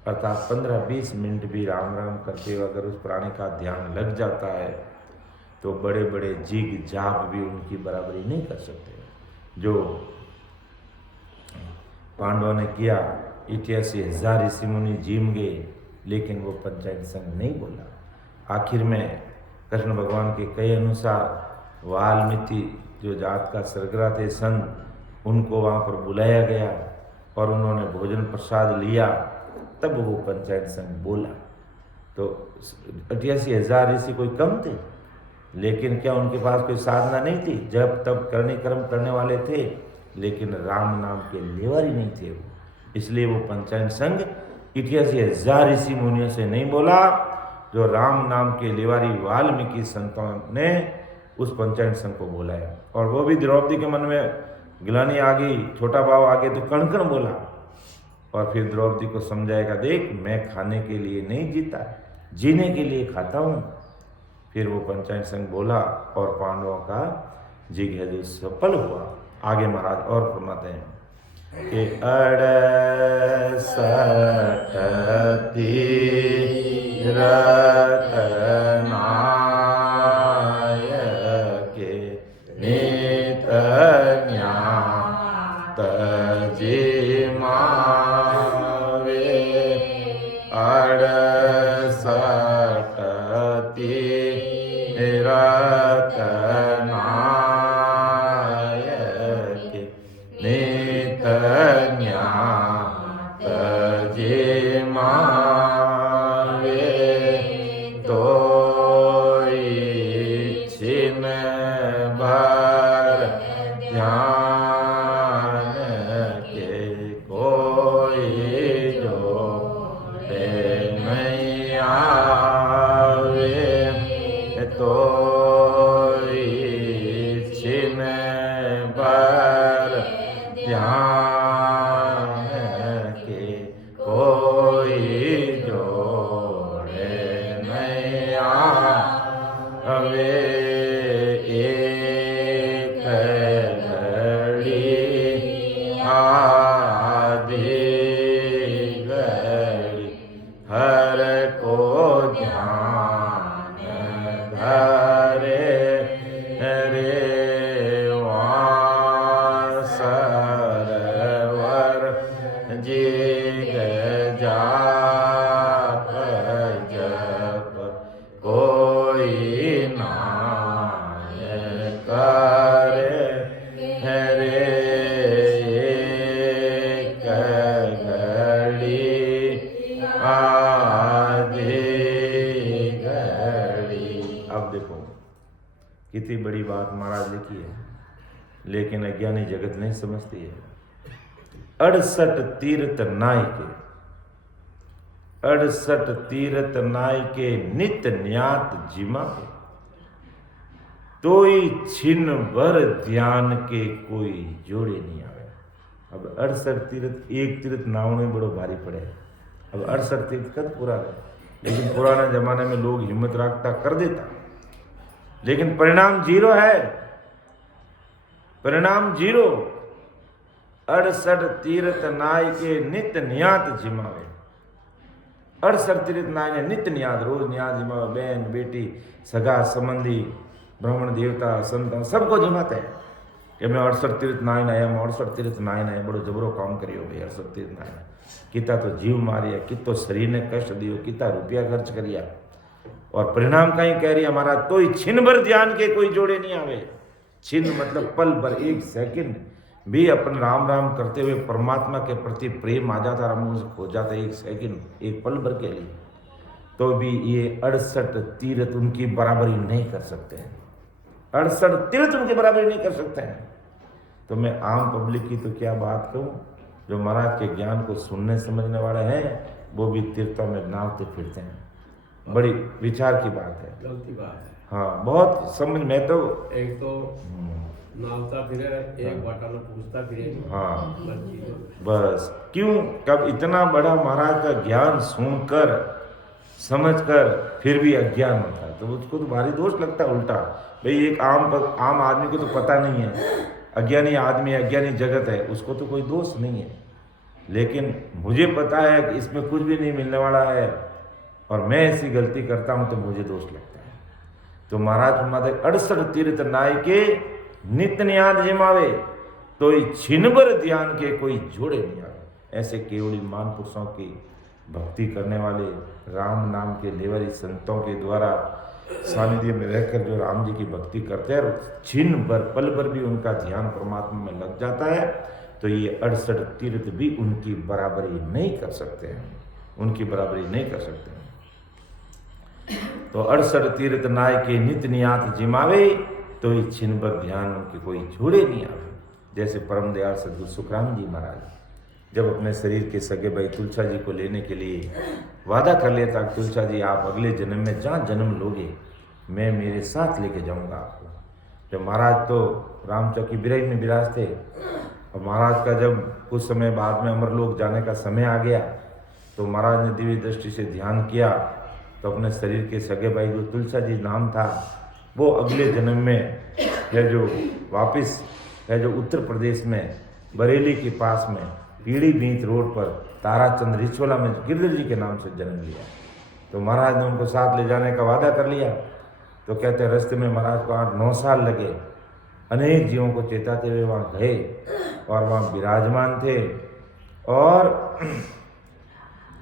अर्थात 15-20 मिनट भी राम राम करते हुए अगर उस प्राणी का ध्यान लग जाता है तो बड़े बड़े जिग जाप भी उनकी बराबरी नहीं कर सकते। जो पांडवों ने किया, 88,000 ऋषि मुनि जीम गए, लेकिन वो पंचायत संघ नहीं बोला। आखिर में कृष्ण भगवान के कई अनुसार वाल्मीकि जो जात का सरगरा थे संत, उनको वहाँ पर बुलाया गया और उन्होंने भोजन प्रसाद लिया, तब वो पंचायत संघ बोला। तो 88,000 ऋषि कोई कम थे, लेकिन क्या उनके पास कोई साधना नहीं थी? जब तब करने कर्म करने वाले थे, लेकिन राम नाम के लेवारी नहीं थे वो। इसलिए वो पंचायत संघ 88,000 ऋषि मुनियों से नहीं बोला, जो राम नाम के लेवारी वाल्मीकि संतों ने उस पंचायत संघ को बुलाया। और वो भी द्रौपदी के मन में गिलानी आ गई, छोटा भाव आ गए तो कण बोला, और फिर द्रौपदी को समझाएगा, देख मैं खाने के लिए नहीं जीता, जीने के लिए खाता हूँ। फिर वो पंचायत संघ बोला और पांडवों का जिग है जो सफल हुआ। आगे महाराज और फरमाते हैं कि अड़सठ तीरथ नायक नित न्यात जिमावे 68 तीरथ नायके नित न्यात जिमावे तोई छिन भर ध्यान के कोई जोड़े नहीं आवे तोई छिन भर ध्यान के कोई जोड़े नहीं आवे एक घड़ी आधी घड़ी हर को ध्यान धरे रे सरवर जिग जाप जप कोई नाय करे रे एक घड़ी आधी घड़ी। अब देखो कितनी बड़ी बात महाराज लिखी है, लेकिन अज्ञानी जगत नहीं समझती है। 68 तीर्थ नायके 68 तीर्थ नायके नित न्यात जिमावे तोई छिन भर ध्यान के कोई जोड़े नहीं आवे। अब 68 तीर्थ, एक तीर्थ नावने बड़ो भारी पड़े। अब 68 तीर्थ कद पूरा है, लेकिन पुराने जमाने में लोग हिम्मत रखता कर देता, लेकिन परिणाम जीरो है, परिणाम जीरो। 68 तीर्थ नाय के नित न्यात जिमावे। 68 तीर्थ नाय ने नित न्यात, रोज न्यात जिमावे। बहन बेटी सगा संबंधी ब्राह्मण देवता संत सबको जिमाते हैं कि मैं 68 तीर्थ नायन आया, मैं 68 तीर्थ नायन आया। बड़ो जबरो काम करियो भाई 68 तीर्थ नायन। किता तो जीव मारिया, कितो शरीर ने कष्ट दियो, किता रुपया खर्च करिया, और परिणाम कहीं कह रही हमारा तो ही छिन भर ध्यान के कोई जोड़े नहीं आवे। छिन मतलब पल भर, एक सेकंड भी अपन राम राम करते हुए परमात्मा के प्रति प्रेम आ जाता, राम खो जाता एक सेकंड, एक पल भर के लिए, तो भी ये 68 तीर्थ उनकी बराबरी नहीं कर सकते हैं। 68 तीर्थ उनकी बराबरी नहीं कर सकते हैं। तो मैं आम पब्लिक की तो क्या बात कहूँ, जो महाराज के ज्ञान को सुनने समझने वाले हैं वो भी तीर्थों में नावते फिरते हैं। बड़ी विचार की बात है, गलती बात है। हाँ बहुत समझ में तो एक तो नावता फिरे, एक बाटा में पूछता फिरे। हाँ बस क्यों, कब इतना बड़ा महाराज का ज्ञान सुनकर समझकर फिर भी अज्ञान होता है, तो उसको तो भारी दोष लगता है उल्टा। भाई एक आम आदमी को तो पता नहीं है, अज्ञानी आदमी, अज्ञानी जगत है, उसको तो कोई दोष नहीं है, लेकिन मुझे पता है कि इसमें कुछ भी नहीं मिलने वाला है और मैं ऐसी गलती करता हूँ तो मुझे दोष लगता है। तो महाराज फरमाते 68 तीर्थ नाय के नित्य न्याद जिमावे तो छिनबर ध्यान के कोई जोड़े नहीं आवे। ऐसे केवली मान पुरुषों की भक्ति करने वाले राम नाम के लेवरी संतों के द्वारा सानिध्य में रहकर जो राम जी की भक्ति करते हैं, छिन भर पल भर भी उनका ध्यान परमात्मा में लग जाता है, तो ये 68 तीर्थ भी उनकी बराबरी नहीं कर सकते हैं, उनकी बराबरी नहीं कर सकते हैं। तो 68 तीर्थ नाय के नित्य नियात जिमावे तो ये छिन भर ध्यान उनके कोई जोड़े नहीं आवे। जैसे परम दयाल सद्गुरु सुखराम जी महाराज जब अपने शरीर के सगे भाई तुलसा जी को लेने के लिए वादा कर लिया था, तुलसा जी आप अगले जन्म में जहाँ जन्म लोगे मैं मेरे साथ लेके जाऊंगा आपको। जब महाराज तो रामचौकी बिरई में विराज थे और महाराज का जब कुछ समय बाद में अमरलोक जाने का समय आ गया तो महाराज ने दिव्य दृष्टि से ध्यान किया तो अपने शरीर के सगे भाई जो तुलसा जी नाम था वो अगले जन्म में है जो वापस है जो उत्तर प्रदेश में बरेली के पास में पीलीभीत रोड पर ताराचंद रिछोला में गिरधर जी के नाम से जन्म लिया। तो महाराज ने उनको साथ ले जाने का वादा कर लिया। तो कहते हैं रास्ते में महाराज को 8-9 साल लगे अनेक जीवों को चेताते हुए वहाँ गए और वहाँ विराजमान थे और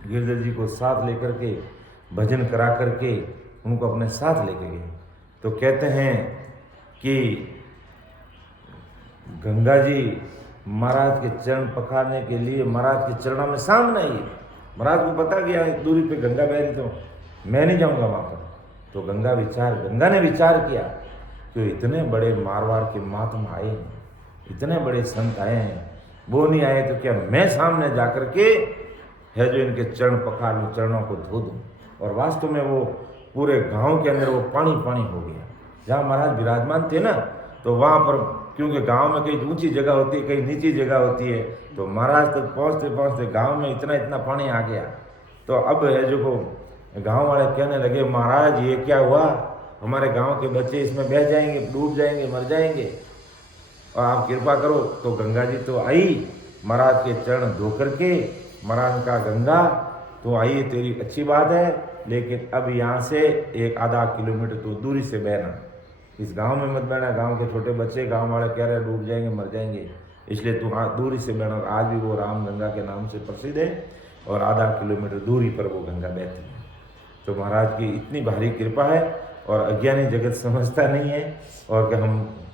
गिरधर जी को साथ लेकर के भजन करा करके उनको अपने साथ लेके गए। तो कहते हैं कि गंगा जी महाराज के चरण पखारने के लिए महाराज के चरणों में सामने आई। महाराज को पता कि यहाँ दूरी पे गंगा बह रही, तो मैं नहीं जाऊँगा वहाँ पर। तो गंगा ने विचार किया कि इतने बड़े मारवाड़ के महात्मा आए हैं, इतने बड़े संत आए हैं, वो नहीं आए तो क्या मैं सामने जाकर के है जो इनके चरण पखार लूँ, चरणों को धो दूँ। और वास्तव में वो पूरे गांव के अंदर वो पानी पानी हो गया। जहाँ महाराज विराजमान थे ना, तो वहाँ पर क्योंकि गांव में कहीं ऊंची जगह होती है, कहीं नीची जगह होती है, तो महाराज तक पहुँचते पहुँचते गांव में इतना पानी आ गया। तो अब है जो को गांव वाले कहने लगे, महाराज ये क्या हुआ, हमारे गांव के बच्चे इसमें बह जाएंगे, डूब जाएंगे, मर जाएंगे, और आप कृपा करो। तो गंगा जी तो आई, महाराज के चरण धो करके महाराज का गंगा तो आई, तेरी अच्छी बात है, लेकिन अब यहाँ से 1-आधा किलोमीटर तो दूरी से बहना, इस गांव में मत बहना। गांव के छोटे बच्चे, गांव वाले कह रहे डूब जाएंगे, मर जाएंगे, इसलिए तू दूरी से बहना। आज भी वो राम गंगा के नाम से प्रसिद्ध है और 1/2 किलोमीटर दूरी पर वो गंगा बहती है। तो महाराज की इतनी भारी कृपा है और अज्ञानी जगत समझता नहीं है, और कि हम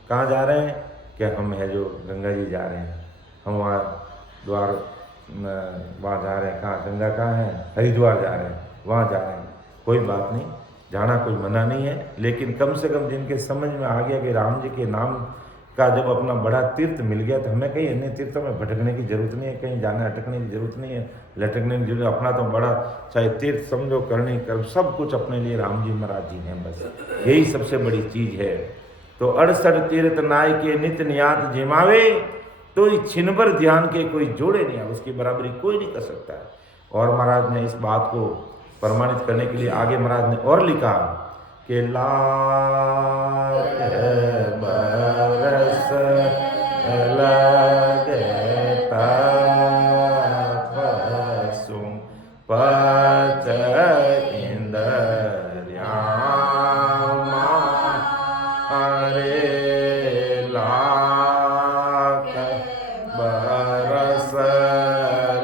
कहाँ जा रहे हैं, कि हम है जो गंगा जी जा रहे हैं, हम वहाँ जा रहे हैं। कहाँ गंगा कहाँ है, हरिद्वार जा रहे हैं, वहाँ जा रहे हैं। कोई बात नहीं, जाना कोई मना नहीं है, लेकिन कम से कम जिनके समझ में आ गया कि राम जी के नाम का जब अपना बड़ा तीर्थ मिल गया, तो हमें कहीं अन्य तीर्थों में भटकने की जरूरत नहीं है, कहीं जाने अटकने की जरूरत नहीं है, लटकने की जरूरत। अपना तो बड़ा चाहे तीर्थ समझो, करनी कर, सब कुछ अपने लिए राम जी महाराज जी हैं, बस यही सबसे बड़ी चीज है। तो 68 तीर्थ नाय के नित नियात जिमावे, तो छिनभर ध्यान के कोई जोड़े नहीं है, उसकी बराबरी कोई नहीं कर सकता है। और महाराज ने इस बात को प्रमाणित करने के लिए आगे महाराज ने और लिखा कि लाख बरस लगता पशु पच इंद्रियाँ, अरे लाख बरस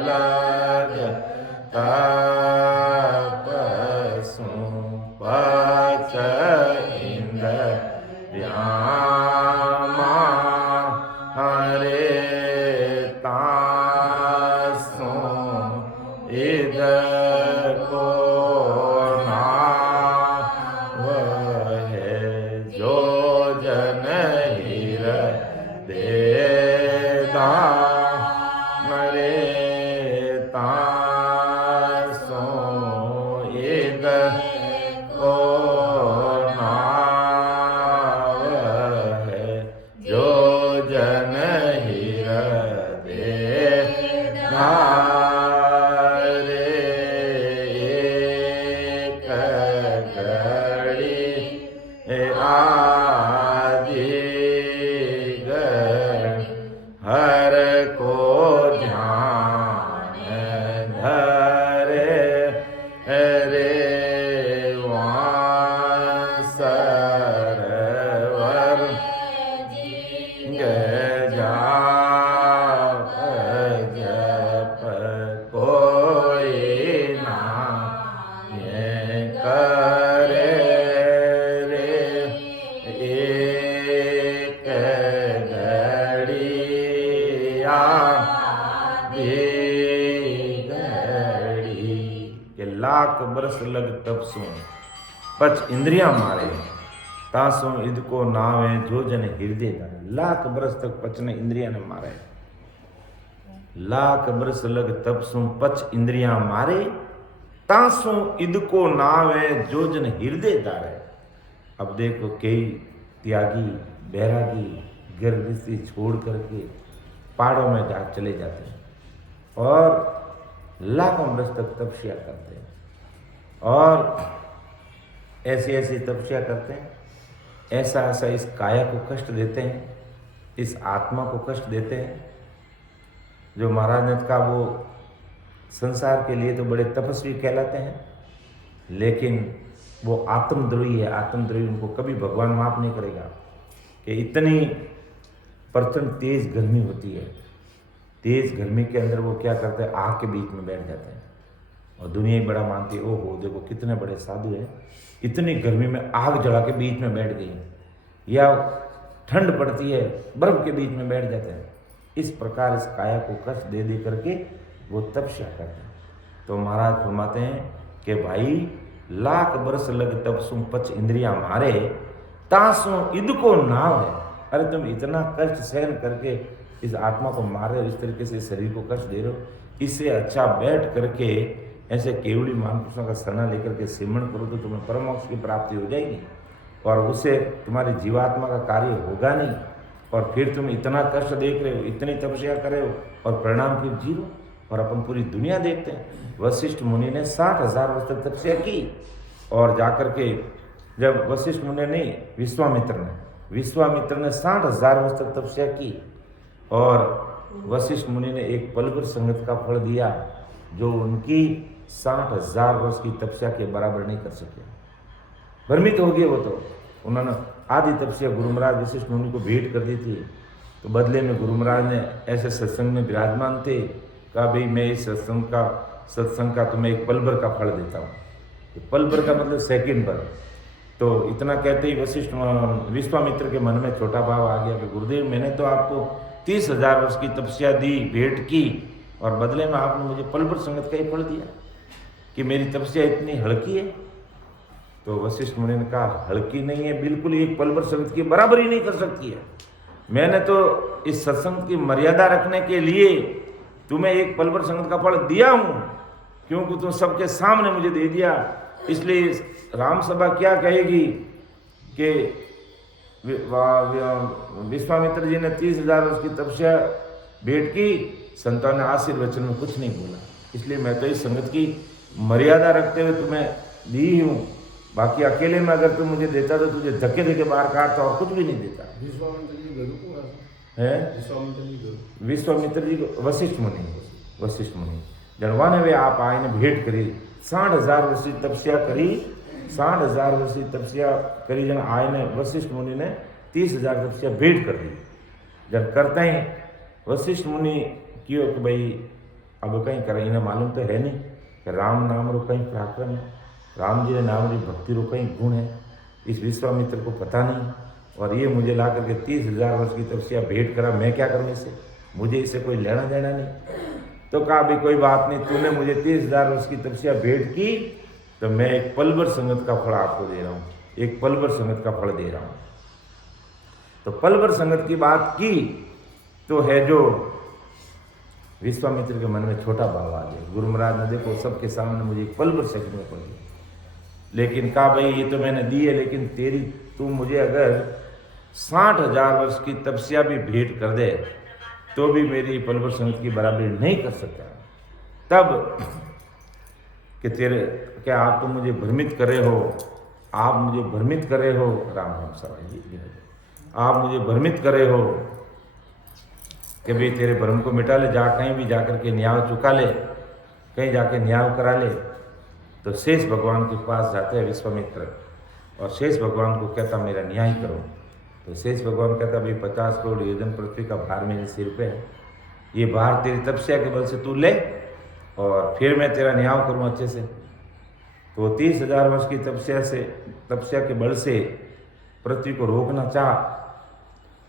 लगता पशु पच इंद्रियाँ, हरे तासु इधर को नाव है, जो जन हृदय मरे तासु इधर को नाव है, जो जन हृदय धारे। एक घड़ी आदि हर को ध्यान धरे, रे वहाँ सरवर जाप जप कोई ना ये करे, रे एक घड़ी आदि घड़ी के लाख बरस लग तब सो पच इंद्रियां मारे, तासो इद को नावे जो जन हृदय धारे। लाख बरस तक पच ने इंद्रिया ने मारे, लाख बरस लग तब सो पच इंद्रियां मारे, तासो इद को नावे जो जन हृदय धारे। अब देखो कई त्यागी बैरागी गर्भस्थी छोड़ करके पहाड़ों में जा चले जाते हैं और लाखों बरस तक तपस्या करते हैं, और ऐसी ऐसी तपस्या करते हैं, ऐसा ऐसा इस काया को कष्ट देते हैं, इस आत्मा को कष्ट देते हैं। जो महाराज ने कहा वो संसार के लिए तो बड़े तपस्वी कहलाते हैं, लेकिन वो आत्मद्रोही है। आत्मद्रोही उनको कभी भगवान माफ नहीं करेगा कि इतनी प्रचंड तेज गर्मी होती है, तेज गर्मी के अंदर वो क्या करते हैं, आग के बीच में बैठ जाते हैं और दुनिया ही बड़ा मानती है, ओहो देखो कितने बड़े साधु हैं, इतनी गर्मी में आग जला के बीच में बैठ गई। या ठंड पड़ती है, बर्फ के बीच में बैठ जाते हैं। इस प्रकार इस काया को कष्ट दे दे करके वो तपस्या करते हैं। तो महाराज फरमाते हैं कि भाई लाख बरस लग तब सु पच इंद्रिया मारे तासु इद को नाव है। अरे तुम इतना कष्ट सहन करके इस आत्मा को मार रहे हो, इस तरीके से शरीर को कष्ट दे रहे हो, इससे अच्छा बैठ करके ऐसे केवली महापुरुषों का शरण लेकर के सिमरण करो तो तुम्हें परम मोक्ष की प्राप्ति हो जाएगी और उससे तुम्हारी जीवात्मा का कार्य होगा नहीं। और फिर तुम इतना कष्ट देख रहे हो, इतनी तपस्या कर रहे हो और परिणाम फिर जीरो। और अपन पूरी दुनिया देखते हैं, वशिष्ठ मुनि ने 60,000 वर्ष तक तपस्या की और जाकर के जब वशिष्ठ मुनि नहीं, विश्वामित्र ने 60,000 वर्ष तक तपस्या की और वशिष्ठ मुनि ने एक पल भर संगत का फल दिया जो उनकी 60,000 वर्ष की तपस्या के बराबर नहीं कर सके। भ्रमित हो गए वो। तो उन्होंने आदि तपस्या गुरु महाराज वशिष्ठ मुनि को भेंट कर दी थी। तो बदले में गुरु महाराज ने ऐसे सत्संग में विराजमान थे, कहा भाई मैं इस सत्संग का तुम्हें एक पल भर का फल देता हूँ। तो पल भर का मतलब सेकंड भर। तो इतना कहते ही विश्वामित्र के मन में छोटा भाव आ गया कि गुरुदेव मैंने तो आपको 30,000 वर्ष की तपस्या दी, भेंट की और बदले में आपने मुझे पल भर संगत का ही फल दिया कि मेरी तपस्या इतनी हल्की है। तो वशिष्ठ मुनि ने कहा हल्की नहीं है, बिल्कुल एक पल भर संगत की बराबर ही नहीं कर सकती है। मैंने तो इस सत्संग की मर्यादा रखने के लिए तुम्हें एक पल भर संगत का फल दिया हूँ, क्योंकि तुम सबके सामने मुझे दे दिया। इसलिए राम सभा क्या कहेगी कि विश्वामित्र जी ने 30,000 वर्ष की तपस्या भेंट की, संतों ने आशीर्वचन में कुछ नहीं बोला। इसलिए मैं तो इस संगत की मर्यादा रखते हुए तुम्हें दी हूँ। बाकी अकेले में अगर तुम मुझे देता तो तुझे धक्के धक्के बाहर काटता और कुछ भी नहीं देता। विश्वामित्र जी को वशिष्ठ मुनि जनवाने वे आप आए ने भेंट करी, 60,000 वर्ष की तपस्या करी, 60,000 वर्ष की तपस्या करी। जन आए ने वशिष्ठ मुनि ने 30,000 तपस्या भेंट कर दी। जब करते हैं वशिष्ठ मुनि क्यों कि भाई अब कहीं करें, इन्हें मालूम तो है नहीं कि राम नाम रो कहीं पराक्रम है, राम जी ने नाम री भक्ति रो कहीं गुण है, इस विश्वामित्र को पता नहीं। और ये मुझे ला करके 30,000 वर्ष की तपस्या भेंट करा, मैं क्या करूँ इससे, मुझे इससे कोई लेना देना नहीं। तो कहा भी कोई बात नहीं, तूने मुझे 30,000 वर्ष की तपस्या भेंट की तो मैं एक पल भर संगत का फल आपको दे रहा हूँ, एक पल भर संगत का फल दे रहा हूँ। तो पल भर संगत की बात की तो है जो विश्वामित्र के मन में छोटा भाव आ गया। गुरु महाराज ने देखो सबके सामने मुझे एक पल भर संगत में फल दिया, लेकिन कहा भाई ये तो मैंने दी है, लेकिन तू मुझे अगर 60,000 वर्ष की तपस्या भी भेंट कर दे तो भी मेरी पल भर संगत की बराबरी नहीं कर सकता। तब कि क्या आप तो मुझे भ्रमित करे हो, आप मुझे भ्रमित करे हो, राम राम सवाई, आप मुझे भ्रमित करे हो कि भाई तेरे भ्रम को मिटा ले, जा कहीं भी जाकर के न्याय चुका ले, कहीं जाके न्याय करा ले। तो शेष भगवान के पास जाते हैं विश्वामित्र और शेष भगवान को कहता मेरा न्याय करो। तो शेष भगवान कहता भाई 50 करोड़ योजन पृथ्वी का भार मेरे सिर पे है, ये भार तेरी तपस्या के बल से तू ले और फिर मैं तेरा न्याय करूँ अच्छे से। तो 30,000 वर्ष की तपस्या के बल से पृथ्वी को रोकना चाह,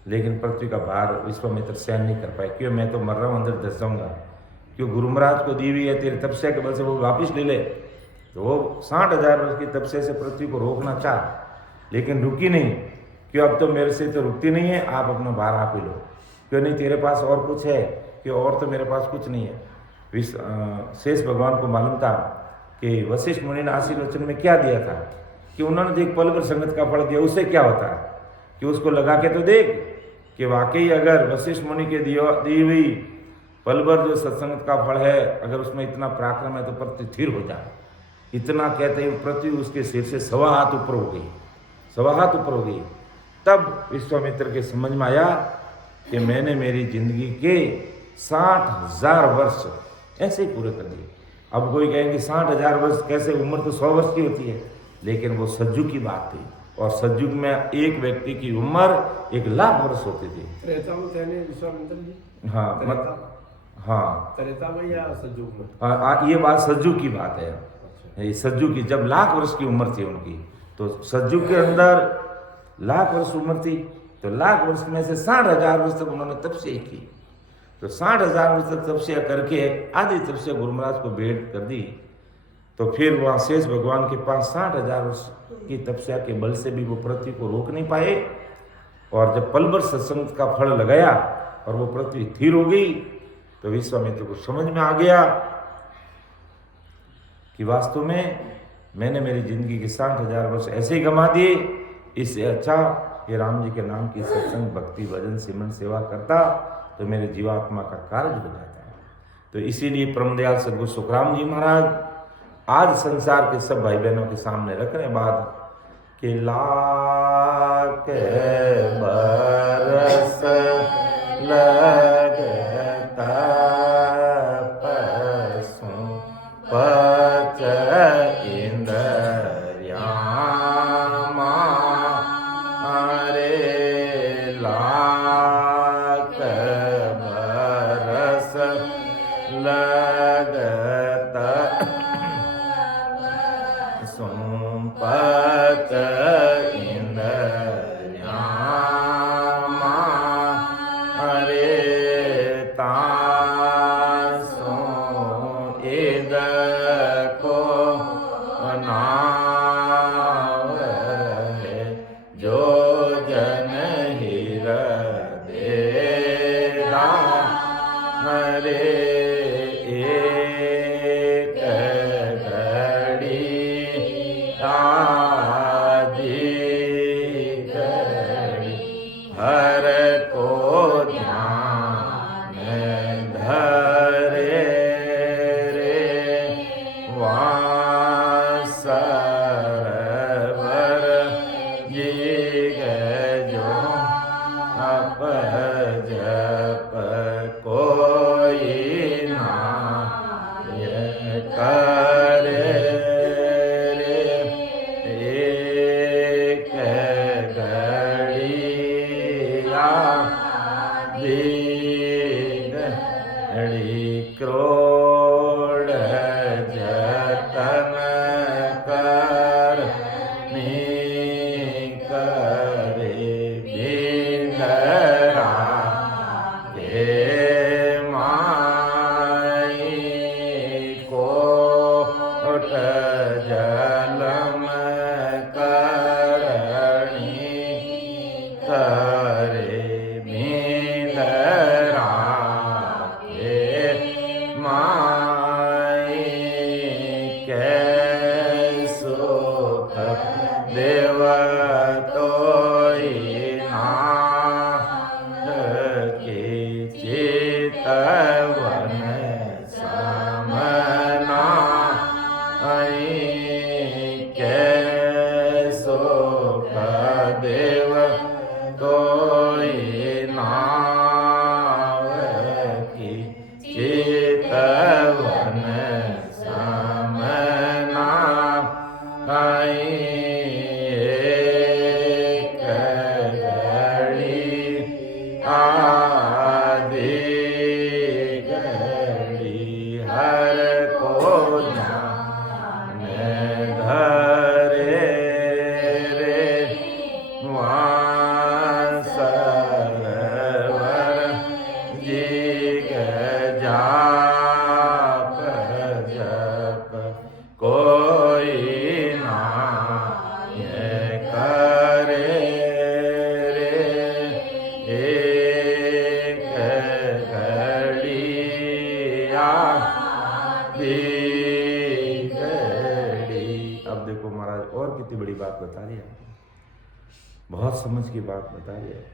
लेकिन पृथ्वी का भार विश्वामित्र सहन नहीं कर पाए। क्यों, मैं तो मर रहा हूँ, अंदर धस जाऊँगा। क्यों, गुरु महाराज को दी हुई है तेरी तपस्या के बल से, वो वापिस ले ले। तो वो 60,000 वर्ष की तपस्या से पृथ्वी को रोकना चाह, लेकिन रुकी नहीं। क्यों, अब तो मेरे से तो रुकती नहीं है, आप अपना भार आप ही लो। क्यों नहीं, तेरे पास और कुछ है? क्यों, और तो मेरे पास कुछ नहीं है। शेष भगवान को मालूम था कि वशिष्ठ मुनि ने आशीर्वचन में क्या दिया था कि उन्होंने जो एक पल भर संगत का फल दिया, उससे क्या होता है कि उसको लगा के तो देख कि वाकई अगर वशिष्ठ मुनि के दी हुई पल भर जो सत्संगत का फल है, अगर उसमें इतना पराक्रम है तो पृथ्वी स्थिर हो जाए। इतना कहते ही पृथ्वी उसके सिर से 1.25 हाथ ऊपर हो गई, 1.25 हाथ ऊपर हो गई। तब विश्वामित्र के समझ में आया कि मैंने मेरी जिंदगी के 60,000 वर्ष ऐसे ही पूरे कर दिए। अब कोई कहेंगे 60,000 वर्ष कैसे, उम्र तो 100 वर्ष की होती है, लेकिन वो सज्जू की बात थी। और सतयुग में एक व्यक्ति की उम्र 1,00,000 वर्ष होती थी। त्रेता में कहने विश्वामित्र जी, हाँ हाँ त्रेता में या सतयुग में? ये बात सतयुग की बात है। अच्छा। ये सतयुग की जब 1,00,000 वर्ष की उम्र थी उनकी, तो सतयुग के अंदर 1,00,000 वर्ष उम्र थी, तो 1,00,000 वर्ष में से 60,000 वर्ष तक उन्होंने तपस्या की। तो 60,000 वर्ष तक तपस्या करके आधी तपस्या गुरु महाराज को भेंट कर दी। तो फिर वहाँ शेष भगवान के पास 60,000 वर्ष की तपस्या के बल से भी वो पृथ्वी को रोक नहीं पाए। और जब पल भर सत्संग का फल लगाया और वो पृथ्वी स्थिर हो गई, तो विश्वामित्र को समझ में आ गया कि वास्तव में मैंने मेरी जिंदगी के 60,000 वर्ष ऐसे ही गंवा दिए, इससे अच्छा ये राम जी के नाम की सत्संग भक्ति भजन सिमरन सेवा करता तो मेरे जीवात्मा का कार्य हो जाता है। तो इसीलिए परमदयाल सदगुरु सुखराम जी महाराज आज संसार के सब भाई बहनों के सामने रख रहे हैं बात कि लाख बरस लगता पसों पच इंद्रियां मारे, लाख बरस लगता पच इंद्रियां मारे, तासों इद को नावे, जो जन हृदय हरे, एक घड़ी आदि घड़ी हर को ध्यान धरे रे, वासरवर जी जो अप जप कोई ना करे रे, एक घड़ी आदि घड़ी क्रोड़ जतन करनी करे, बिंदरा के माई कोट जलम करनी करे, बिंदरा के माई के सुख देव तोई नाथ की चितवन समना, के सुख देव तोई नाव की चितवन समना, एक घड़ी आदि घड़ी हर को ध्यान धरे रे, वासरवर जी जाप जप कोई ना ये करे रे, एक घड़ी आदि घड़ी। अब देखो महाराज और कितनी बड़ी बात बता रही है, बहुत समझ की बात बता रही है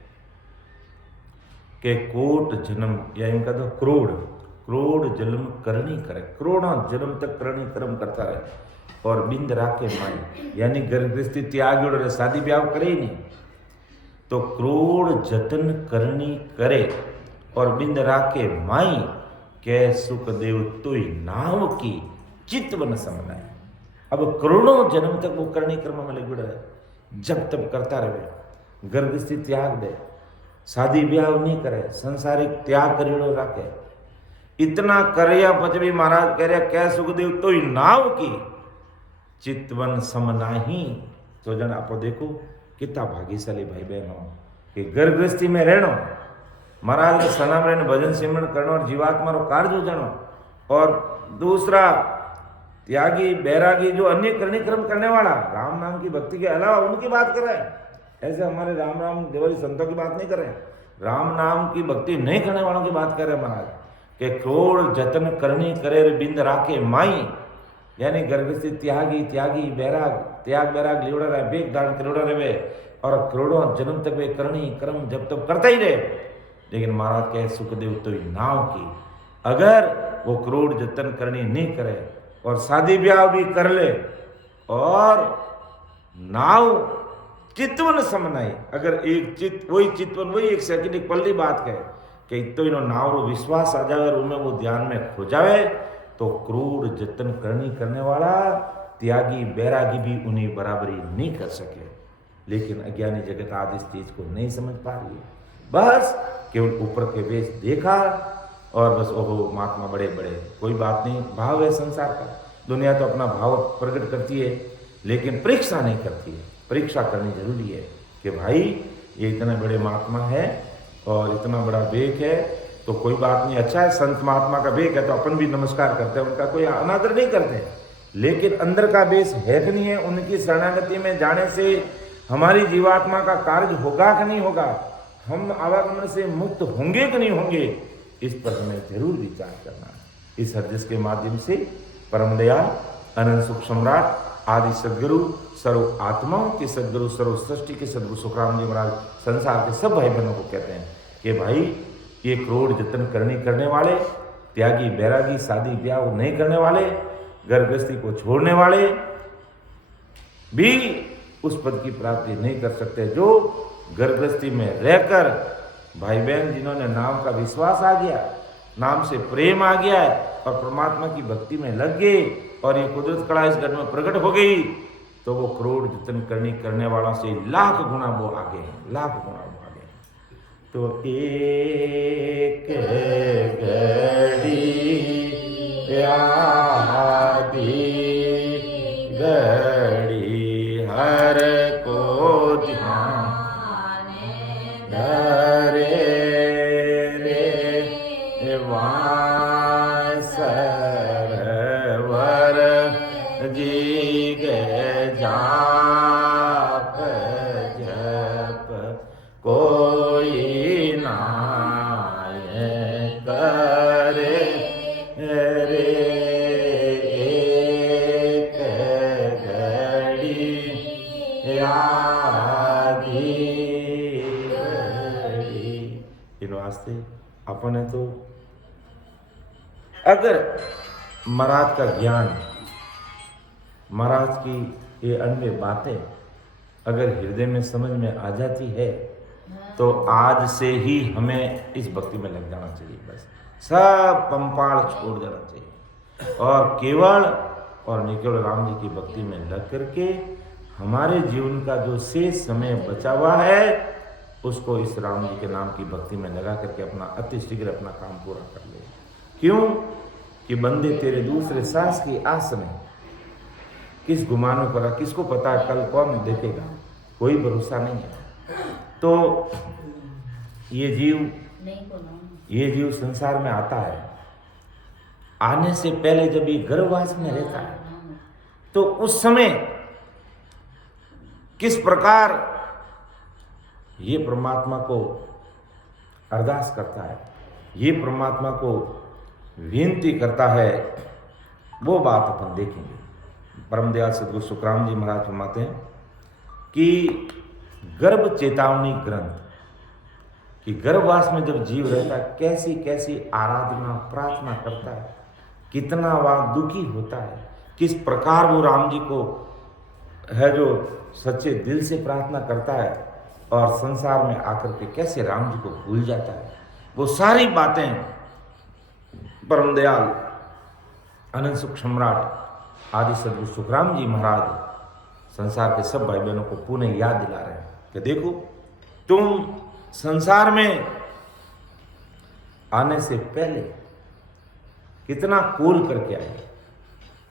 कि कोट जन्म या इनका तो करोड़ करोड़ जन्म करनी करे, करोड़ों जन्म तक करनी कर्म करता रहे और बिंद राखे माई, यानी गर्भगृहस्थी त्याग और शादी ब्याह करे ही नहीं, तो करोड़ जतन करनी करे और बिंद राखे माई के सुख देव तोई नाव की चितवन समनाई। अब करोड़ों जन्म तक वो करनी कर्म में लग है, जब तब करता रहे, गर्भस्थी त्याग दे, शादी ब्याह नहीं करे, संसारिक त्याग करीड़ो राखे। इतना करया पचवी महाराज कह रहे कै सुखदेव तो ही नाव की चितवन समनाही। तो जन आप देखो कितना भाग्यशाली भाई बहन हो कि गर्भस्थी में रहनो, महाराज के सनाम रहने भजन सिमरण करनो और जीवात्मा रो कार्य जानो। और दूसरा त्यागी बैरागी जो अन्य करनी क्रम करने वाला राम नाम की भक्ति के अलावा उनकी बात कर रहे हैं। ऐसे हमारे राम राम देवरी संतों की बात नहीं कर रहे हैं, राम नाम की भक्ति नहीं करने वालों की बात कर रहे हैं महाराज के क्रोड़ जतन करनी करे बिंद राखे माई। यानी गर्भस्थी त्यागी बैराग त्याग बैराग लिवड़ा रहे, बेग दान करोड़ा रहे और करोड़ों जन्म तक वे करनी कर्म जब तक करता ही रहे। लेकिन महाराज कहे सुखदेव तो नाव की, अगर वो करोड़ जतन करनी नहीं करे और शादी ब्याह भी कर ले और नाव चितवन समनाई, अगर एक चित वही चितवन वही एक सेकंड एक पल्ली बात कहे कि तो इनो नाव रो विश्वास आ जावे और उनमें वो ध्यान में खो जावे तो क्रूर जतन करने वाला त्यागी बैरागी भी उन्हें बराबरी नहीं कर सके। लेकिन अज्ञानी जगत आज इस चीज को नहीं समझ पा रही है, बस केवल ऊपर के वेश देखा और बस ओहो महात्मा बड़े बड़े, कोई बात नहीं, भाव है संसार का। दुनिया तो अपना भाव प्रकट करती है लेकिन परीक्षा नहीं करती है। परीक्षा करनी जरूरी है कि भाई ये इतने बड़े महात्मा है और इतना बड़ा वेग है तो कोई बात नहीं, अच्छा है संत महात्मा का वेग है तो अपन भी नमस्कार करते हैं, उनका कोई अनादर नहीं करते, लेकिन अंदर का बेस है कि नहीं है, उनकी शरणागति में जाने से हमारी जीवात्मा का कार्य होगा कि नहीं होगा, हम आवागमन से मुक्त होंगे कि नहीं होंगे, इस पर हमें जरूर विचार करना है। इस हरदिस के माध्यम से परम दयाल अनंत सुख सम्राट आदि सदगुरु सर्व आत्माओं के सदगुरु सर्व सृष्टि के सदगुरु सुखराम जी महाराज संसार के सब भाई बहनों को कहते हैं कि भाई ये करोड़ जतन करने वाले त्यागी बैरागी शादी ब्याह नहीं करने वाले गर्भस्थी को छोड़ने वाले भी उस पद की प्राप्ति नहीं कर सकते जो गर्भस्थी में रहकर भाई बहन जिन्होंने नाम का विश्वास आ गया, नाम से प्रेम आ गया है और परमात्मा की भक्ति में लग गए और ये कुदरत कला इस घर में प्रकट हो गई तो वो करोड़ जतन करने वालों से लाख गुना वो आगे हैं, लाख गुना वो आगे हैं। तो एक घड़ी आदि घड़ी हर को ध्यान धरे रे सरवर जी के जाप जप कोई नाय करे रे एक घड़ी आदि घड़ी। इन वास्ते अपने तो अगर महाराज का ज्ञान, महाराज की ये अन्य बातें अगर हृदय में समझ में आ जाती है तो आज से ही हमें इस भक्ति में लग जाना चाहिए। बस सब पंपाड़ छोड़ जाना चाहिए और केवल और निकेवल राम जी की भक्ति में लग करके हमारे जीवन का जो शेष समय बचा हुआ है उसको इस राम जी के नाम की भक्ति में लगा करके अपना अति शीघ्र अपना काम पूरा कर ले। क्यों कि बंदे तेरे दूसरे सांस की आस में किस गुमानों पर, किसको पता है कल कौन देखेगा, कोई भरोसा नहीं है। तो ये जीव संसार में आता है, आने से पहले जब ये गर्भवास में रहता है तो उस समय किस प्रकार ये परमात्मा को अरदास करता है, ये परमात्मा को विनती करता है, वो बात अपन देखेंगे। परम दयाल सदगुरु सुखराम जी महाराज फरमाते हैं कि गर्भ चेतावनी ग्रंथ कि गर्भवास में जब जीव रहता है कैसी कैसी आराधना प्रार्थना करता है, कितना वह दुखी होता है, किस प्रकार वो राम जी को है जो सच्चे दिल से प्रार्थना करता है और संसार में आकर के कैसे राम जी को भूल जाता है, वो सारी बातें परम दयाल अनंत सुख सम्राट आदि सदगुरु सुखराम जी महाराज संसार के सब भाई बहनों को पुनः याद दिला रहे हैं कि देखो, तुम संसार में आने से पहले कितना कूल करके आए,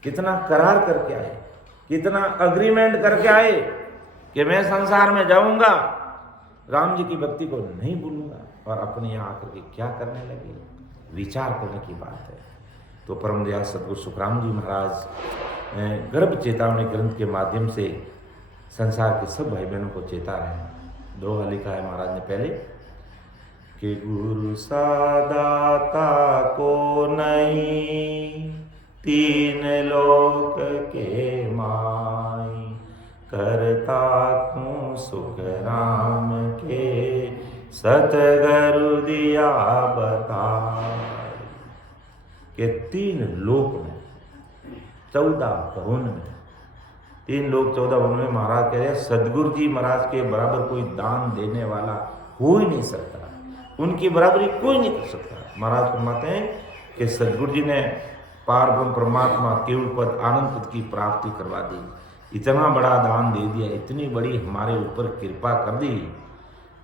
कितना करार करके आए, कितना अग्रीमेंट करके आए कि मैं संसार में जाऊंगा, राम जी की भक्ति को नहीं भूलूंगा, और अपने यहाँ आकर के क्या करने लगे, विचार करने की बात है। तो परम दयाल सदगुरु सुखराम जी महाराज गर्भ चेतावनी ग्रंथ के माध्यम से संसार के सब भाई बहनों को चेता रहे हैं। दोहा लिखा है महाराज ने पहले कि गुरु सादाता को नहीं, तीन लोक के माई, करता तू सुख राम के, सतगुरु दिया बता। के 3 लोक में 14 भवन में, 3 लोक 14 भवन में महाराज कह रहे सदगुरु जी महाराज के बराबर कोई दान देने वाला हो ही नहीं सकता, उनकी बराबरी कोई नहीं कर सकता। महाराज फरमाते हैं कि सदगुरु जी ने पार ब्रह्म परमात्मा केवल पद आनंद पद की प्राप्ति करवा दी, इतना बड़ा दान दे दिया, इतनी बड़ी हमारे ऊपर कृपा कर दी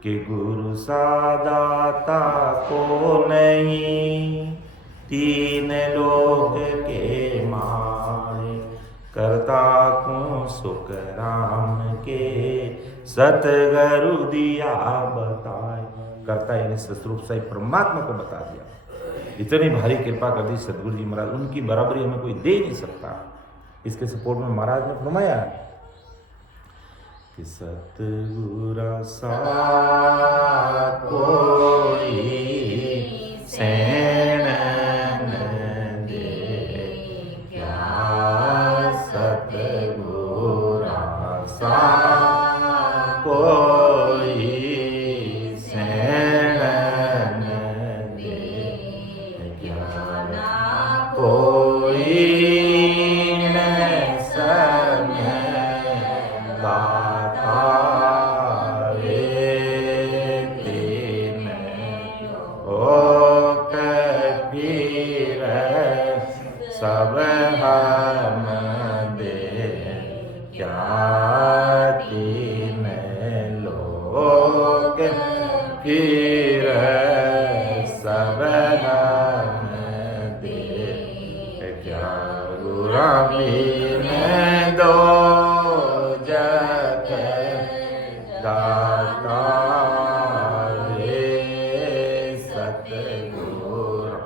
कि गुरु सादाता को नहीं, 3 लोक के माय, करता को सुख राम के, सतगुरु दिया बताए। करता यानी सतरूप साई परमात्मा को बता दिया, इतनी भारी कृपा कर दी सदगुरु जी महाराज, उनकी बराबरी हमें कोई दे नहीं सकता। इसके सपोर्ट में महाराज ने फरमाया कि सतगुरु सा कोई सैन न दे क्या, सतगुरु सा कोई सैन न दे क्या, कोई सब हम दे क्या, 3 लोक फिर सब हम दे क्या, गुरामी में 2 जग दाता रे, सतगुरु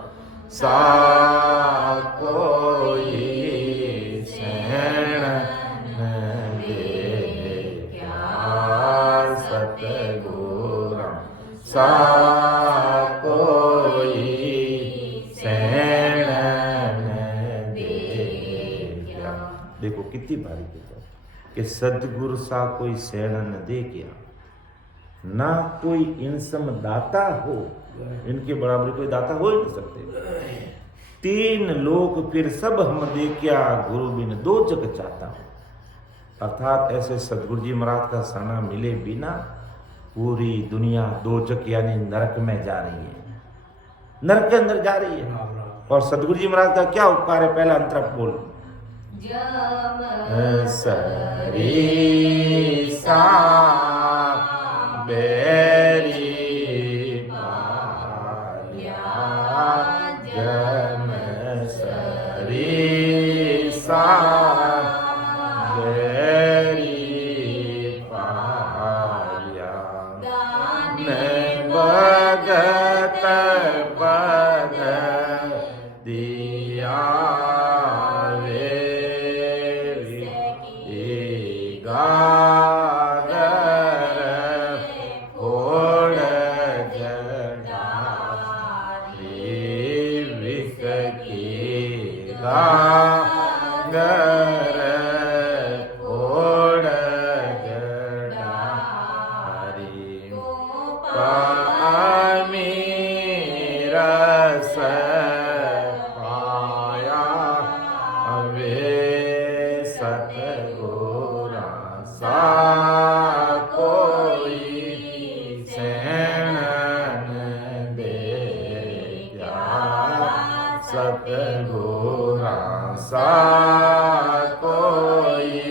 सा सा कोई सैन न दे क्या। देखो कितनी भारी कृपा कि सदगुरु सा कोई सैन न दे क्या, ना कोई इनसम दाता हो, इनके बराबर कोई दाता हो ही नहीं सकते। 3 लोक फिर सब हम दे क्या, गुरु बिन 2 जग चाहता हूं। अर्थात ऐसे सदगुरु जी महाराज का सना मिले बिना पूरी दुनिया 2 जग यानी नरक में जा रही है, नरक के अंदर जा रही है। और सदगुरु जी महाराज का क्या उपकार है, पहला अंतरा बोल सरी सा बेरी पालिया, जम सरी सा बेरी पालिया, भगत पद दिया सतगुरु सा कोई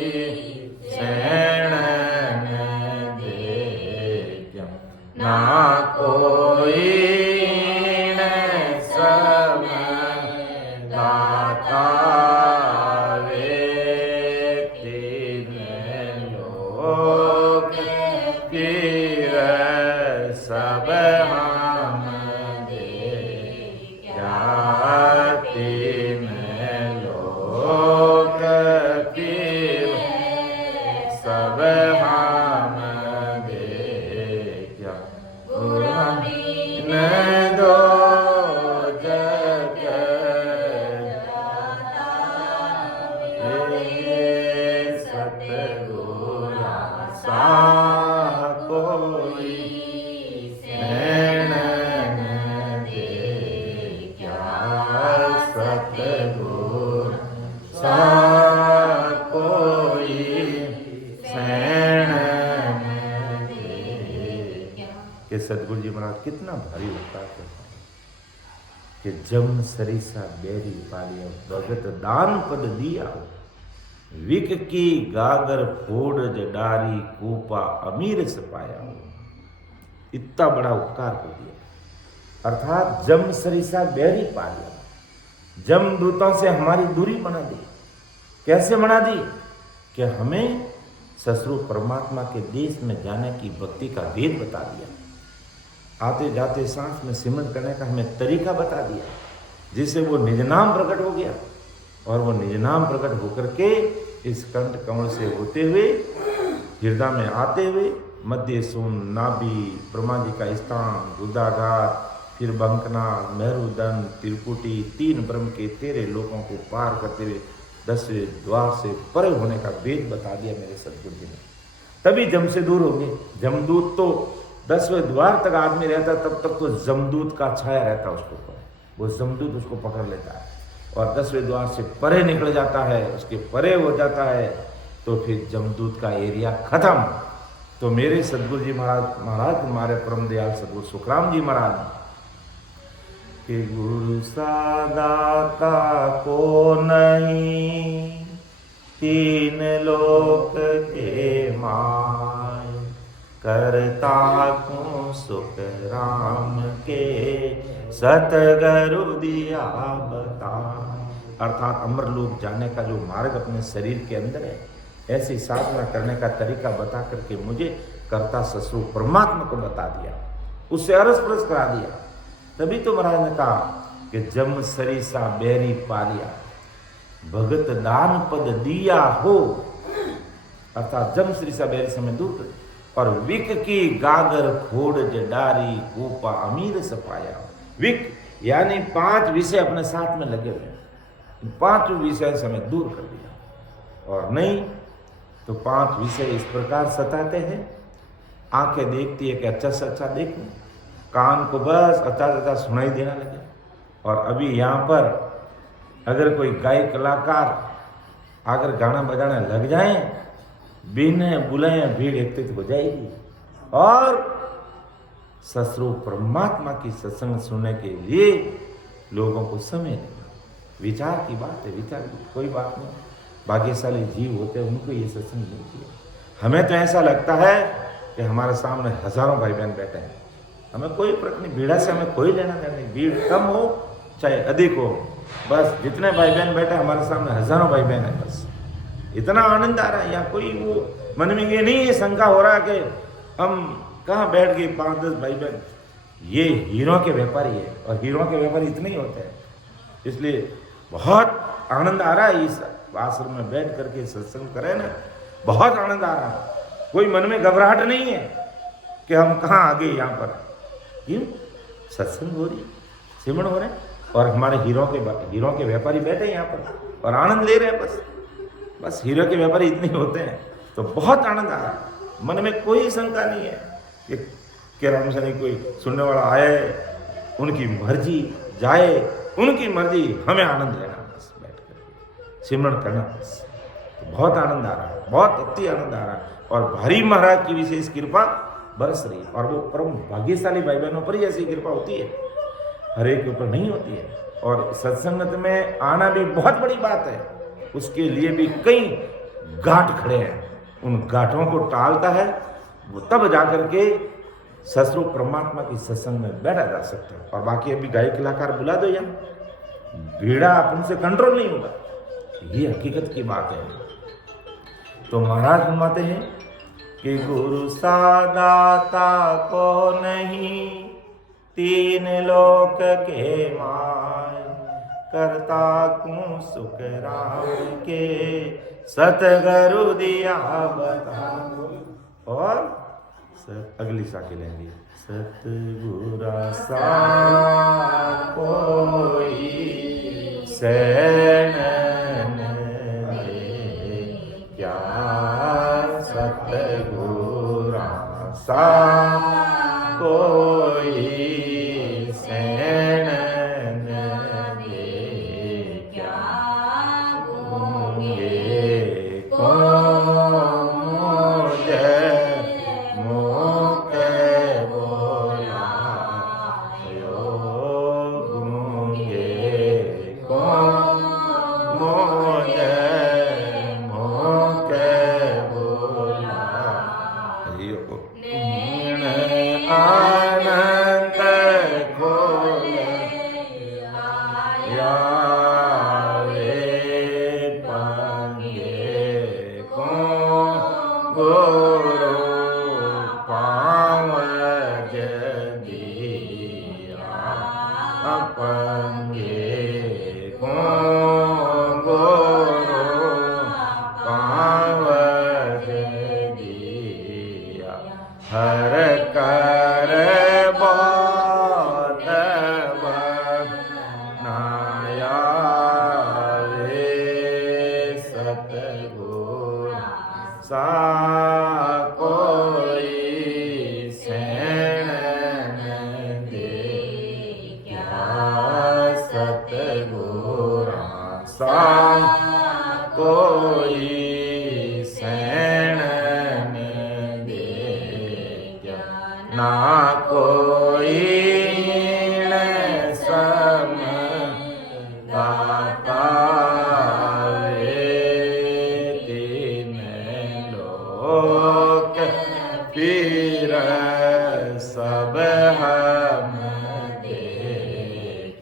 कि जम सरिसा बेरी पालिया भगत दान पद दिया विक की गागर फोड़ जडारी कोपा अमीर सपाया। इतना बड़ा उपकार कर दिया, अर्थात जम सरिसा बेरी पालिया, जमदूतों से हमारी दूरी बना दी। कैसे बना दी? कि हमें ससुर परमात्मा के देश में जाने की भक्ति का भेद बता दिया, आते जाते सांस में सिमरन करने का हमें तरीका बता दिया, जिससे वो निज नाम प्रकट हो गया। और वो निज नाम प्रकट होकर के इस कंठ कमल से होते हुए हृदय में आते हुए मध्य सोन, नाभि, ब्रह्मा जी का स्थान, गुदाघाट, फिर बंकना, मेरुदंड, त्रिपुटी, 3 ब्रह्म के 13 लोगों को पार करते हुए 10वें द्वार से परे होने का वेद बता दिया मेरे सदगुरु जी ने। तभी जम से दूर होंगे। जमदूत तो 10वें द्वार तक आदमी रहता, तब तक तो जमदूत का छाया रहता उसके ऊपर, वो जमदूत उसको पकड़ लेता है। और 10वें द्वार से परे निकल जाता है, उसके परे हो जाता है, तो फिर जमदूत का एरिया खत्म। तो मेरे सदगुरु जी महाराज हमारे परम दयाल सदगुरु सुखराम जी महाराज कि गुरु सादाता को नहीं, 3 लोक के माय, करता को सुख राम के, सतगुरु दिया बता। अर्थात अमर लोक जाने का जो मार्ग अपने शरीर के अंदर है, ऐसी साधना करने का तरीका बता करके मुझे कर्ता ससुर परमात्मा को बता दिया, उससे अरस परस करा दिया। तभी तो महाराज ने कहा कि जम सरिसा बेरी पालिया भगत दान पद दिया हो, अर्थात जम सरिसा बेरी समय दूर कर, और विक की गागर फोड़ जडारी कोपा अमीर सपाया। विक यानी 5 विषय अपने साथ में लगे हुए, 5 विषय समय दूर कर दिया। और नहीं तो 5 विषय इस प्रकार सताते हैं, आंखें देखती है कि अच्छा से अच्छा देखूं, कान को बस अच्छा से अच्छा सुनाई देना लगे। और अभी यहाँ पर अगर कोई गायक कलाकार आकर गाना बजाना लग जाए, बिना बुलाए भीड़ एकत्रित हो जाएगी। और ससुर परमात्मा की सत्संग सुनने के लिए लोगों को समय लगेगा। विचार की बात है, विचार की कोई बात नहीं। भाग्यशाली जीव होते हैं, उनको ये सत्संग मिलती है। हमें तो ऐसा लगता है कि हमारे सामने हजारों भाई बहन बैठे हैं, हमें कोई फर्क नहीं, भीड़ से हमें कोई लेना देना नहीं। भीड़ कम हो चाहे अधिक हो, बस जितने भाई बहन बैठे हमारे सामने हजारों भाई बहन है, बस इतना आनंद आ रहा है। या कोई वो मन में ये नहीं, ये शंका हो रहा कि हम कहाँ बैठ गए 5-10 भाई बहन। ये हीरों के व्यापारी है, और हीरों के व्यापारी इतने ही होते हैं। इसलिए बहुत आनंद आ रहा है इस आश्रम में बैठ करके सत्संग करें ना, बहुत आनंद आ रहा है। कोई मन में घबराहट नहीं है कि हम कहाँ आ गए यहाँ पर। क्यों? सत्संग हो रही, सिमरन हो रहे हैं, और हमारे हीरों के व्यापारी बैठे यहाँ पर और आनंद ले रहे हैं। बस हीरो के व्यापारी इतने होते हैं, तो बहुत आनंद आ रहा है। मन में कोई शंका नहीं है कि राम से नहीं कोई सुनने वाला आए, उनकी मर्जी जाए, उनकी मर्जी, हमें आनंद लेना, बस बैठ कर सिमरन करना, बस। तो बहुत आनंद आ रहा है, बहुत अति आनंद आ रहा है। और भारी महाराज की विशेष कृपा बरस रही है, और वो परम भाग्यशाली भाई बहनों पर ही ऐसी कृपा होती है, हर एक के ऊपर नहीं होती है। और सत्संगत में आना भी बहुत बड़ी बात है, उसके लिए भी कई घाट खड़े हैं, उन घाटों को टालता है वो, तब जाकर के ससुर परमात्मा की सत्संग में बैठा जा सकता है। और बाकी अभी गायक कलाकार बुला दो यहाँ, भीड़ा अपन से कंट्रोल नहीं होगा, ये हकीकत की बात है। तो महाराज फरमाते हैं कि गुरु सादाता को नहीं, 3 लोक के माय, करता को सुख राम के, सतगुरु दिया बता। और अगली साखी लेंगे, सतगुरा सा कोई शरण दे, क्या सतगुरा सा कोई शरण दे, क्या होंगे पंगे को गुरु पावज दिया पंगे को गुरु पावज दिया हर कर बहुत बनाया रे सतगुर सा कोई सैन दे क्या सतगुरा सा कोई सैन दे क्या ना कोई सम दाता रे तीन लोक पीर सब हम दे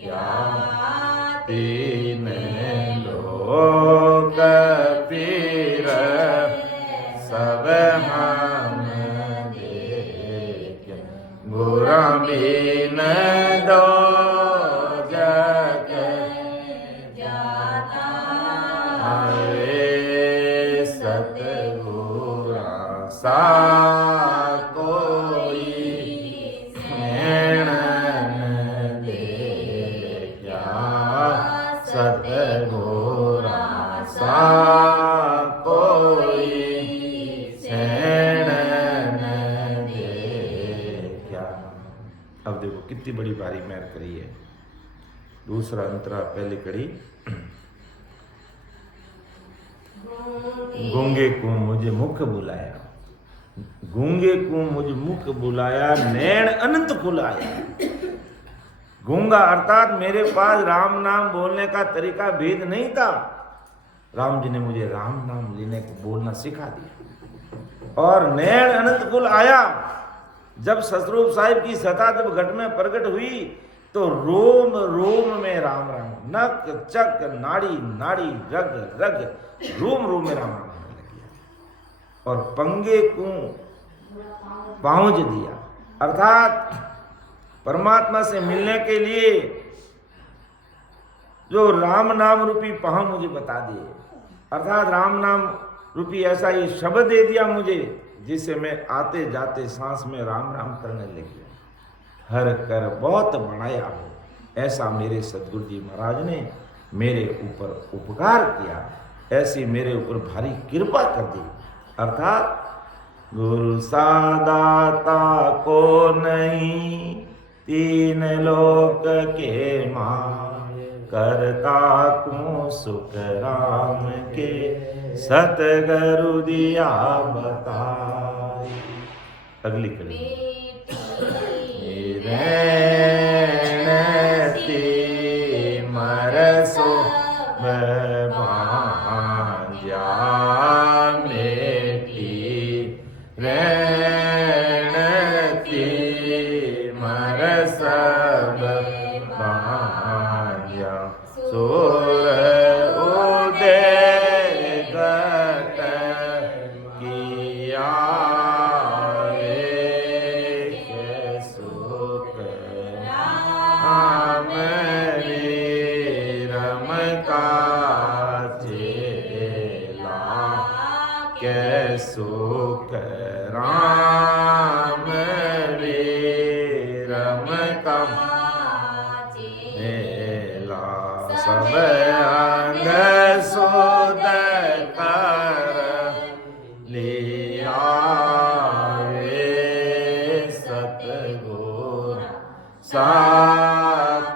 क्या तीन लोक पीर सब हम दे क्या गुरु बिन दो जग हरे सतगुरा सा कोई सैन दे क्या सतगुरा सा कोई सैन दे क्या। अब देखो कितनी बड़ी भारी मेहर करी है। दूसरा अंतरा पहली कड़ी गूंगे को मुझे मुख बुलाया, गूंगे को मुझ मुख बुलाया नैन अनंत खुलाया। गूंगा अर्थात मेरे पास राम नाम बोलने का तरीका भेद नहीं था। राम जी ने मुझे राम नाम लेने को बोलना सिखा दिया। और नैन अनंत कुल आया। जब सतरूप साहिब की सता जब घट में प्रकट हुई तो रोम रोम में राम राम, नक चक नाड़ी नाड़ी रग रग रोम रोम में राम राम होने लगी। और पंगे को पहुंच दिया अर्थात परमात्मा से मिलने के लिए जो राम नाम रूपी पहुंच मुझे बता दिए, अर्थात राम नाम रूपी ऐसा ये शब्द दे दिया मुझे जिससे मैं आते जाते सांस में राम राम करने लगी। हर कर बहुत बनाया हो, ऐसा मेरे सदगुरु जी महाराज ने मेरे ऊपर उपकार किया, ऐसी मेरे ऊपर भारी कृपा कर दी। अर्थात गुरु सादाता को नहीं तीन लोक के मान, करता को सुख राम के सतगुरु दिया बताए। अगली कड़ी रहती मरसो भांजा मेटी रहती मरस भांजा सुर उदय गत किया सुख राम रे रम कम मेला सब अंग सोद कर लिया रे सतगुर सा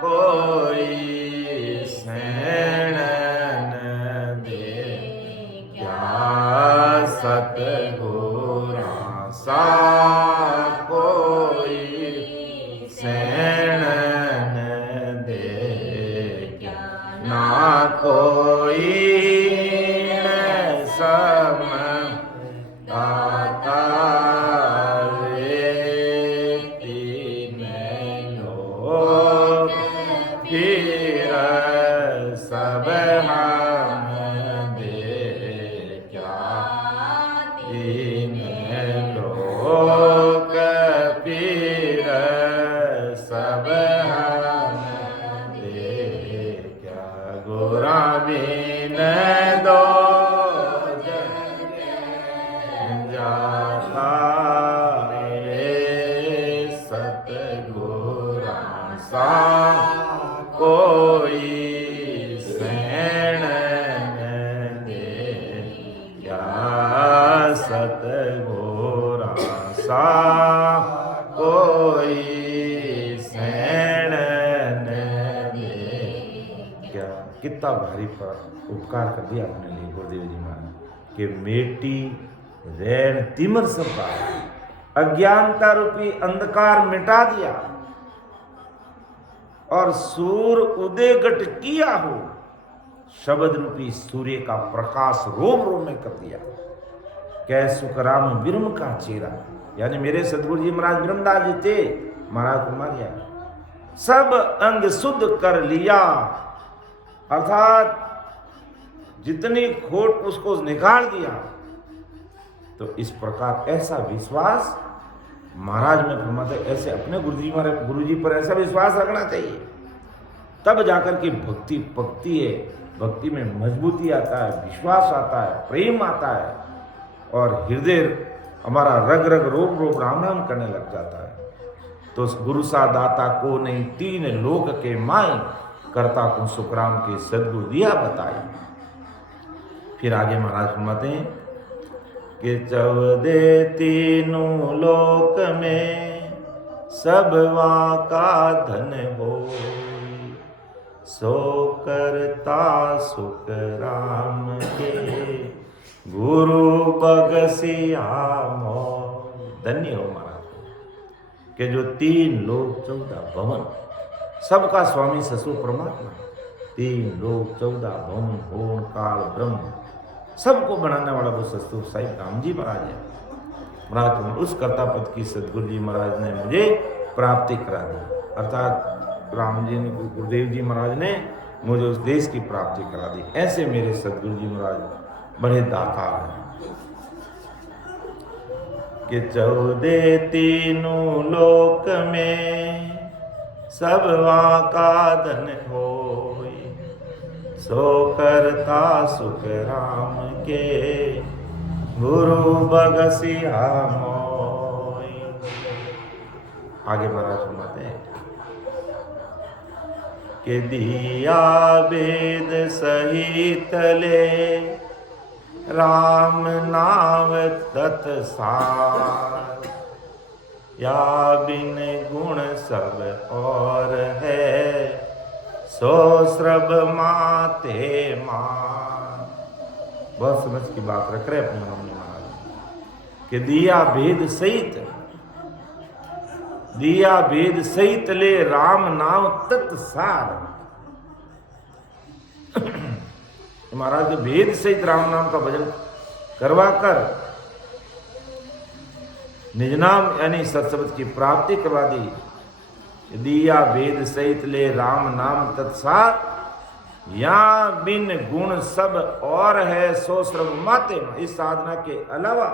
कोई सैन दे क्या सतगुरा सा कोई सैन दे क्या ना कोई सम दाता रे तीन लोक फिर सब हम दे क्या दीन लोक पीर सब हम दे क्या गोरा बिन दो जाता सतगुरा सा कोई सैण दे क्या सतगुरा सा कोई सैण दे क्या। कितना भारी उपकार कर दिया अपने लिए गुरुदेव जी महाराज कि मेटी रैन तिमर सब अज्ञानता रूपी अंधकार मिटा दिया और सूर उदय गट किया हो शब्द रूपी सूर्य का प्रकाश रोम रोम में कर दिया। कै सुखराम विरम का चेहरा यानी मेरे सदगुरु जी महाराज विरमदास जी थे महाराज कुमारिया सब अंग शुद्ध कर लिया अर्थात जितनी खोट उसको निकाल दिया। तो इस प्रकार ऐसा विश्वास महाराज में फरमाते ऐसे अपने गुरु जी पर ऐसा विश्वास रखना चाहिए तब जाकर के भक्ति पकती है। भक्ति में मजबूती आता है विश्वास आता है प्रेम आता है और हृदय हमारा रग रग रोम रोम राम राम करने लग जाता है। तो गुरु सा दाता को नहीं तीन लोक के माई करता को सुखराम के सदगुरु दिया बताई। फिर आगे महाराज फरमाते हैं कि चौदे तीनों लोक में सब का धन हो सो करता सुख राम के गुरु बगसिया मो। धन्य हो महाराज कि जो 3 लोक 14 भवन सबका स्वामी ससुर परमात्मा 3 लोक 14 भवन होन काल ब्रह्म सबको बनाने वाला वो सस्तुर साहिब राम जी महाराज है। महाराज उस कर्ता पद की सदगुरु जी महाराज ने मुझे प्राप्ति करा दी अर्थात राम जी ने गुरुदेव जी महाराज ने मुझे उस देश की प्राप्ति करा दी। ऐसे मेरे सदगुरु जी महाराज बड़े दातार हैं कि 14 तीनों लोक में सब का धन हो सो करता सुख राम के गुरु बगसिया मोई। आगे महाराज सुनाते हैं कि दिया वेद सहित ले राम नाम तत्सार या बिन गुण सब और है सो श्रब माते मां। बहुत समझ की बात रख रहे अपने मन में महाराज कि दिया वेद सहित ले राम नाम तत्सार। महाराज ने वेद सहित राम नाम का भजन करवा कर निज नाम यानी सत्शब्द की प्राप्ति करवा दी। दिया वेद सहित ले राम नाम तत्सार या बिन गुण सब और है सो श्रम माते। इस साधना के अलावा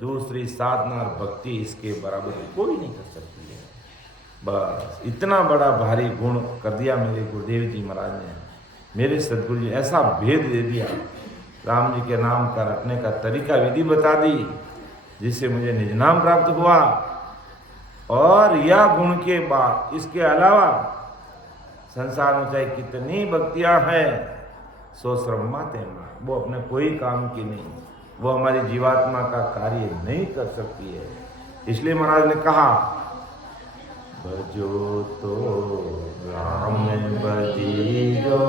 दूसरी साधना और भक्ति इसके बराबर कोई नहीं कर सकती है। बस इतना बड़ा भारी गुण कर दिया मेरे गुरुदेव जी महाराज ने। मेरे सदगुरु जी ऐसा भेद दे दिया राम जी के नाम का रखने का तरीका विधि बता दी जिससे मुझे निज नाम प्राप्त हुआ। और यह गुण के बाद इसके अलावा संसार में चाहे कितनी भक्तियां हैं सो श्रमाते हैं वो अपने कोई काम की नहीं वो हमारी जीवात्मा का कार्य नहीं कर सकती है। इसलिए महाराज ने कहा भजो तो राम बजीजो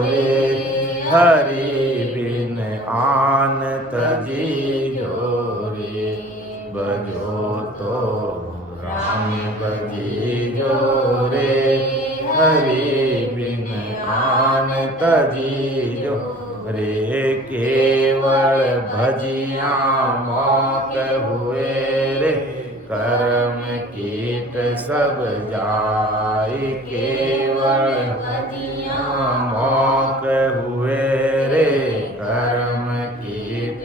रे हरि बिन आन तजीजो रे भजो तो राम बजीजो रे हरि बिन आन तजीजो रे केवल भजिया मौत हुए रे कर्म कीट सब जाय केवल मौक हुए रे कर्म कीट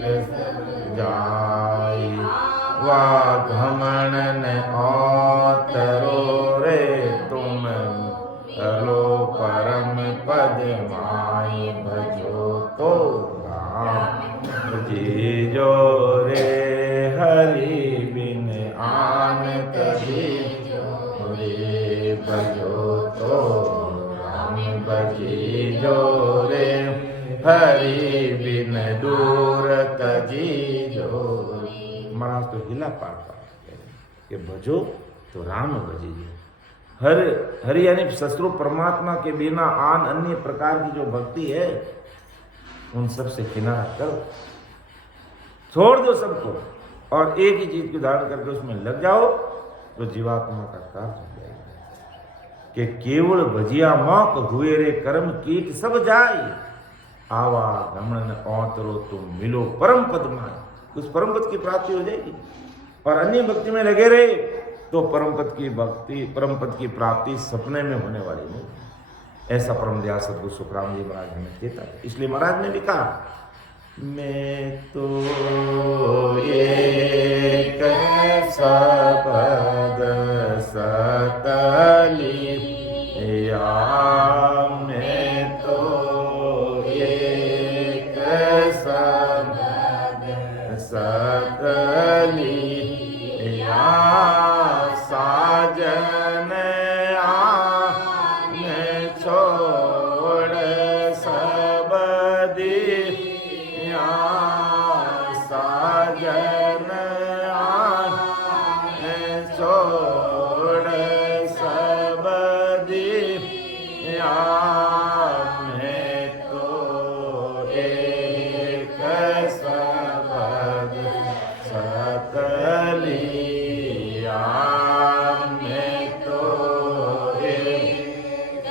जाई वा घमन न औतरो रे तुम करो परम पद माई भजो तो जीजो रे हरि बिन आन तजीजो रे भजो तो राम भजीजो रे हरि बिन दूर तजीजो। महाराज तो हिला पार कि भजो तो राम भजीजो। हरि यानी शत्रु परमात्मा के बिना आन अन्य प्रकार की जो भक्ति है उन सब से किनारा करो, छोड़ दो सबको और एक ही चीज को धारण करके उसमें लग जाओ तो जीवात्मा का कार्य हो जाएगा कि केवल भजिया मौक हुए रे कर्म कीट सब जाए आवा गमन औतरो तुम मिलो परम पद माय। उस परम पद की प्राप्ति हो जाएगी और अन्य भक्ति में लगे रहे तो परम पद की प्राप्ति सपने में होने वाली नहीं। ऐसा परम दयाल सद्गुरु सुखराम जी महाराज हमें देता है। इसलिए महाराज ने भी कहा मैं तो एक सबद सतली या मैं तो एक सबद सतली या साजन आने छोड़ सब दिया साजन आने छोड़ सब दिया मैं तो एक सबद सतलिया मैं तो एक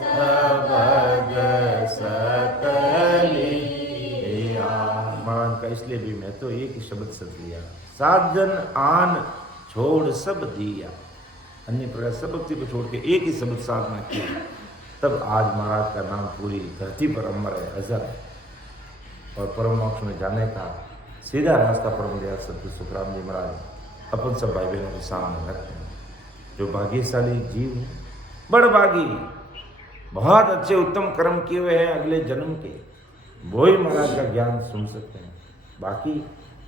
सबद सतलिया। महाराज का इसलिए भी मैं तो एक ही शब्द सत लिया साजन आन छोड़ सब दिया। अन्य प्रकार सब भक्ति को छोड़ के एक ही शब्द साधना की तब आज महाराज का नाम पूरी धरती पर अमर है, अजर है और परम मोक्ष में जाने का सीधा रास्ता परम दयाल सद्गुरु सुखराम जी महाराज अपन सब भाई बहनों के सामने रखते हैं। जो भाग्यशाली जीव है बड़ भागी बहुत अच्छे उत्तम कर्म किए हुए हैं अगले जन्म के वो ही महाराज का ज्ञान सुन सकते हैं। बाकी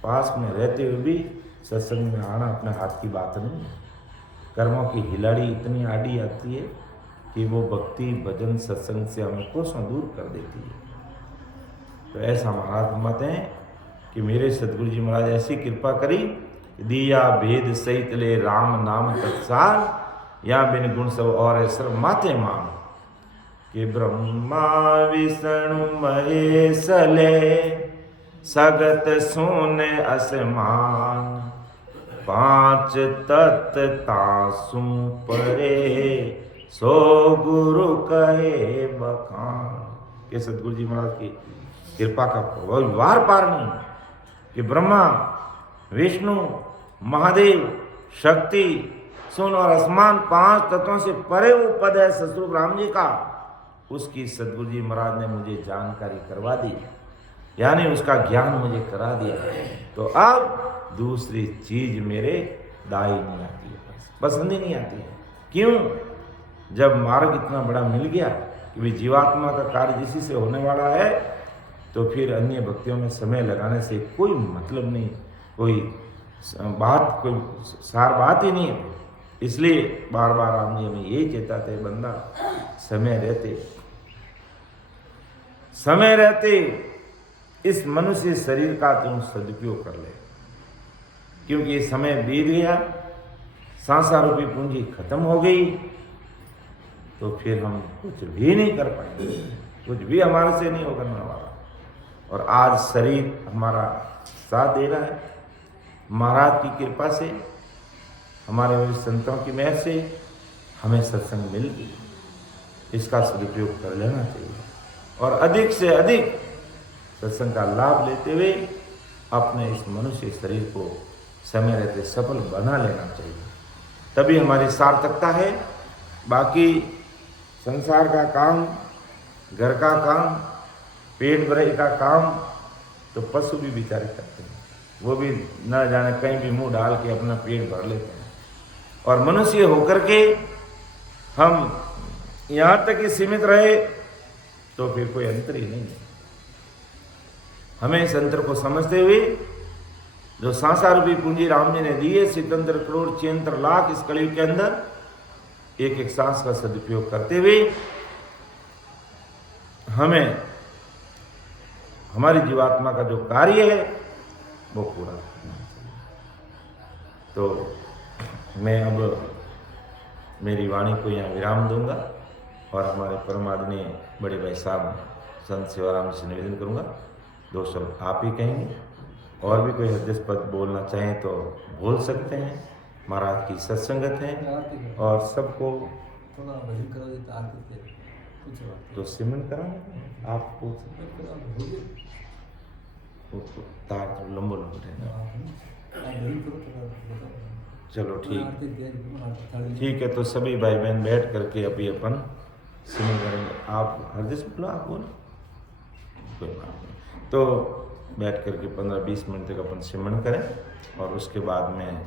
पास में रहते हुए भी सत्संग में आना अपने हाथ की बात नहीं है। कर्मों की हिलाड़ी इतनी आड़ी आती है कि वो भक्ति भजन सत्संग से हमें कोसों दूर कर देती है। तो ऐसा महाराज हिम्मत है कि मेरे सदगुरु जी महाराज ऐसी कृपा करी दिया भेद सहित ले राम नाम तत्सार या बिन गुण सब और सर्व माते मान कि ब्रह्मा विष्णु महेश ले सगत सोने असमान पांच तत् तासु परे सो गुरु कहे बखान। के सदगुरु जी महाराज की कृपा का वार पार नहीं कि ब्रह्मा विष्णु महादेव शक्ति सुन और आसमान पांच तत्वों से परे वो पद है सतगुरु राम जी का। उसकी सदगुरु जी महाराज ने मुझे जानकारी करवा दी यानी उसका ज्ञान मुझे करा दिया। तो अब दूसरी चीज मेरे दाई नहीं आती है, पसंद ही नहीं आती है। क्यों? जब मार्ग इतना बड़ा मिल गया कि भाई जीवात्मा का कार्य इसी से होने वाला है तो फिर अन्य भक्तियों में समय लगाने से कोई मतलब नहीं, कोई सार बात ही नहीं है। इसलिए बार बार राम जी हमें यही चेताते बंदा समय रहते इस मनुष्य शरीर का तुम सदुपयोग कर ले, क्योंकि ये समय बीत गया, सांसार रूपी पूंजी खत्म हो गई तो फिर हम कुछ भी नहीं कर पाएंगे, कुछ भी हमारे से नहीं होगा वाला। और आज शरीर हमारा साथ दे रहा है, महाराज की कृपा से हमारे संतों की मेहर से हमें सत्संग मिल गई, इसका सदुपयोग कर लेना चाहिए और अधिक से अधिक सत्संग का लाभ लेते हुए अपने इस मनुष्य शरीर को समय रहते सफल बना लेना चाहिए, तभी हमारी सार्थकता है। बाकी संसार का काम, घर का काम, पेट भरे का काम तो पशु भी बेचारे करते हैं। वो भी न जाने कहीं भी मुंह डाल के अपना पेट भर लेते हैं। और मनुष्य होकर के हम यहाँ तक ही सीमित रहे तो फिर कोई अंतर ही नहीं है। हमें इस अंतर को समझते हुए जो सांसार रूपी पूंजी राम जी ने दी है, 77 करोड़ 76 लाख इस कलयुग के अंदर, एक एक सांस का सदुपयोग करते हुए हमें हमारी जीवात्मा का जो कार्य है वो पूरा करना चाहिए। तो मैं अब मेरी वाणी को यहाँ विराम दूंगा और हमारे परमादरणीय बड़े भाई साहब संत सेवाराम से निवेदन करूंगा, 2 शब्द आप ही कहेंगे। और भी कोई हृदयस्पद बोलना चाहें तो बोल सकते हैं। महाराज की सत्संगत है और सबको थोड़ा भजन करा देता आरती से कुछ बात तो सिमरन करा आप तार तो लंबो लंबो रहना। चलो ठीक है। तो सभी भाई बहन बैठ करके अभी अपन सिमरन करेंगे। आप हृदय से बोलो, आप बोलो, कोई बात नहीं। तो बैठ करके 15-20 मिनट तक अपन सिमरन करें और उसके बाद में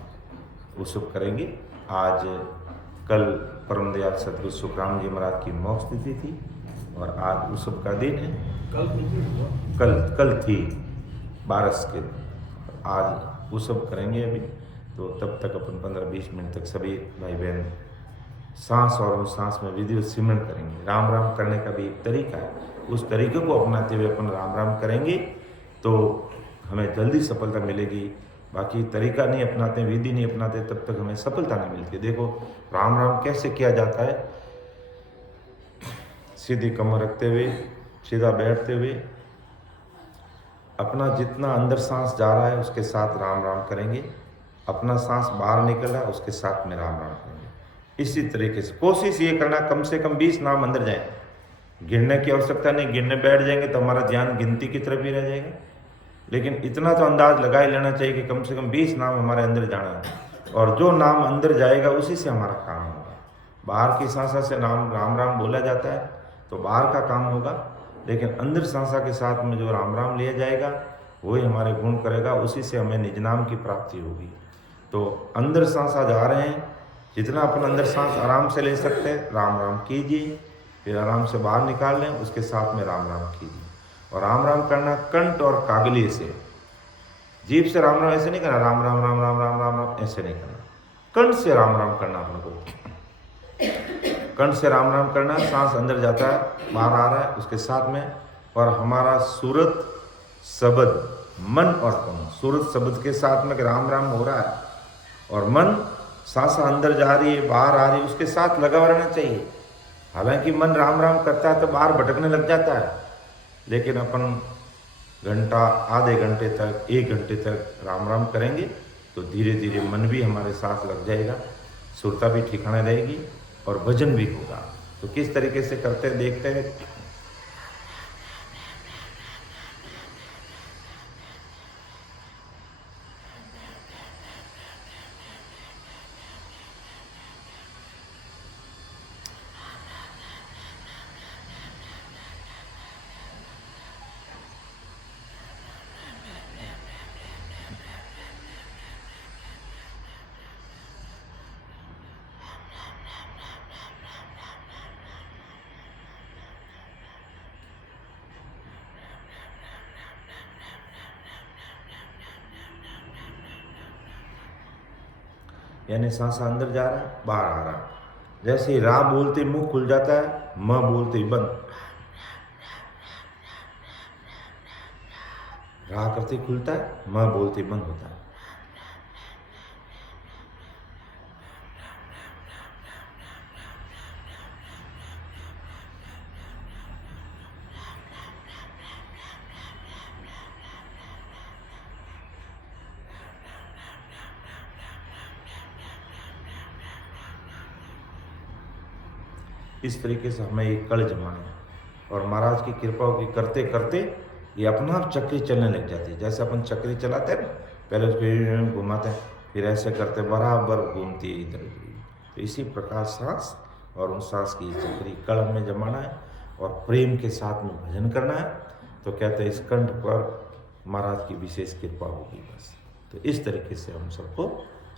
उत्सव करेंगे। आज कल परम दयाल सतगुरु सुखराम जी महाराज की मोक्ष तिथि थी और आज उत्सव का दिन है। कल थी 12 के, आज उत्सव करेंगे अभी। तो तब तक अपन 15-20 मिनट तक सभी भाई बहन सांस और उस सांस में विधिवत सिमरन करेंगे। राम राम करने का भी एक तरीका है, उस तरीके को अपनाते हुए अपन राम राम करेंगे तो हमें जल्दी सफलता मिलेगी। बाकी तरीका नहीं अपनाते, विधि नहीं अपनाते, तब तक हमें सफलता नहीं मिलती। देखो राम राम कैसे किया जाता है, सीधी कमर रखते हुए, सीधा बैठते हुए, अपना जितना अंदर सांस जा रहा है उसके साथ राम राम करेंगे, अपना सांस बाहर निकल रहा है उसके साथ में राम राम करेंगे। इसी तरीके से कोशिश ये करना कम से कम 20 नाम अंदर जाए। गिनने की आवश्यकता नहीं, गिनने बैठ जाएंगे तो हमारा ध्यान गिनती की तरफ ही रह जाएगा। लेकिन इतना तो अंदाज लगा ही लेना चाहिए कि कम से कम 20 नाम हमारे अंदर जाना है और जो नाम अंदर जाएगा उसी से हमारा काम होगा। बाहर की सांसा से नाम राम राम बोला जाता है तो बाहर का काम होगा, लेकिन अंदर सांसा के साथ में जो राम राम लिया जाएगा वही हमारे गुण करेगा, उसी से हमें निज नाम की प्राप्ति होगी। तो अंदर सांसा जा रहे हैं, जितना अपन अंदर सांस आराम से ले सकते हैं राम राम कीजिए, फिर आराम से बाहर निकाल लें, उसके साथ में राम राम कीजिए। और राम राम करना कंठ और कागली से, जीभ से राम राम ऐसे नहीं करना, राम राम राम राम राम राम राम ऐसे नहीं करना, कंठ से राम राम करना। अपन को कंठ से राम राम करना, सांस अंदर जाता है बाहर आ रहा है उसके साथ में, और हमारा सूरत शब्द मन और तन, सूरत शब्द के साथ में राम राम हो रहा है और मन सांस अंदर जा रही है बाहर आ रही है उसके साथ लगा रहना चाहिए। हालांकि मन राम राम करता है तो बाहर भटकने लग जाता है, लेकिन अपन घंटा, आधे घंटे तक, 1 घंटे तक राम राम करेंगे तो धीरे धीरे मन भी हमारे साथ लग जाएगा, सुरता भी ठिकाने रहेगी और भजन भी होगा। तो किस तरीके से करते हैं देखते हैं। यानी सांस अंदर जा रहा है बाहर आ रहा है। जैसे ही रा बोलते मुंह खुल जाता है, म बोलते ही बंद, रा करते खुलता है, म बोलते बंद होता है। इस तरीके से हमें एक कल जमाना है और महाराज की कृपा की करते करते ये अपना आप चक्री चलने लग जाती है। जैसे अपन चक्री चलाते हैं ना, पहले उसको घुमाते हैं, फिर ऐसे करते बराबर घूमती है इधर उधर। तो इसी प्रकार सांस और उन सास की चक्री कलम में जमाना है और प्रेम के साथ में भजन करना है। तो कहते हैं इस कंठ पर महाराज की विशेष कृपा होगी बस। तो इस तरीके से हम सबको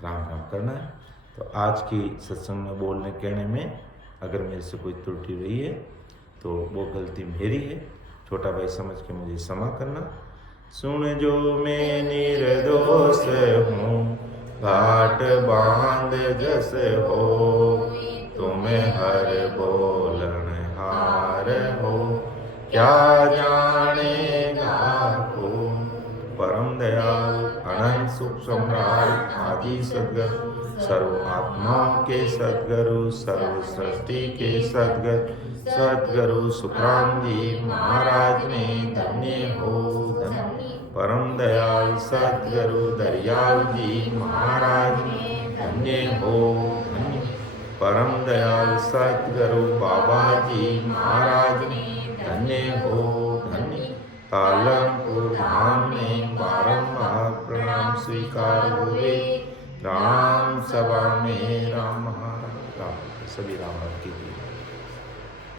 राम राम करना है। तो आज की सत्संग में बोलने कहने में अगर मेरे से कोई त्रुटि रही है तो वो गलती मेरी है। छोटा भाई समझ के मुझे क्षमा करना। सुन जो मैं निर्दोष हूँ, घाट बांध जस हो, तुम्हें हर बोलन हार हो, क्या जानेगा को। परम दयाल अनंत सुख सम्राट आदि सद्गुरु, सर्व आत्माओं के सद्गुरु, सर्व सृष्टि के सद्गुरु सुखराम जी महाराज ने धन्य हो धन्य। परम दयाल सद्गुरु दरियाल जी महाराज ने धन्य हो धन्य। परम दयाल सद्गुरु बाबा जी महाराज ने धन्य हो धन्य। पालनपुर धाम में बारंबार प्रणाम स्वीकार हुए। राम सभा में राम महाराज राम। सभी राम की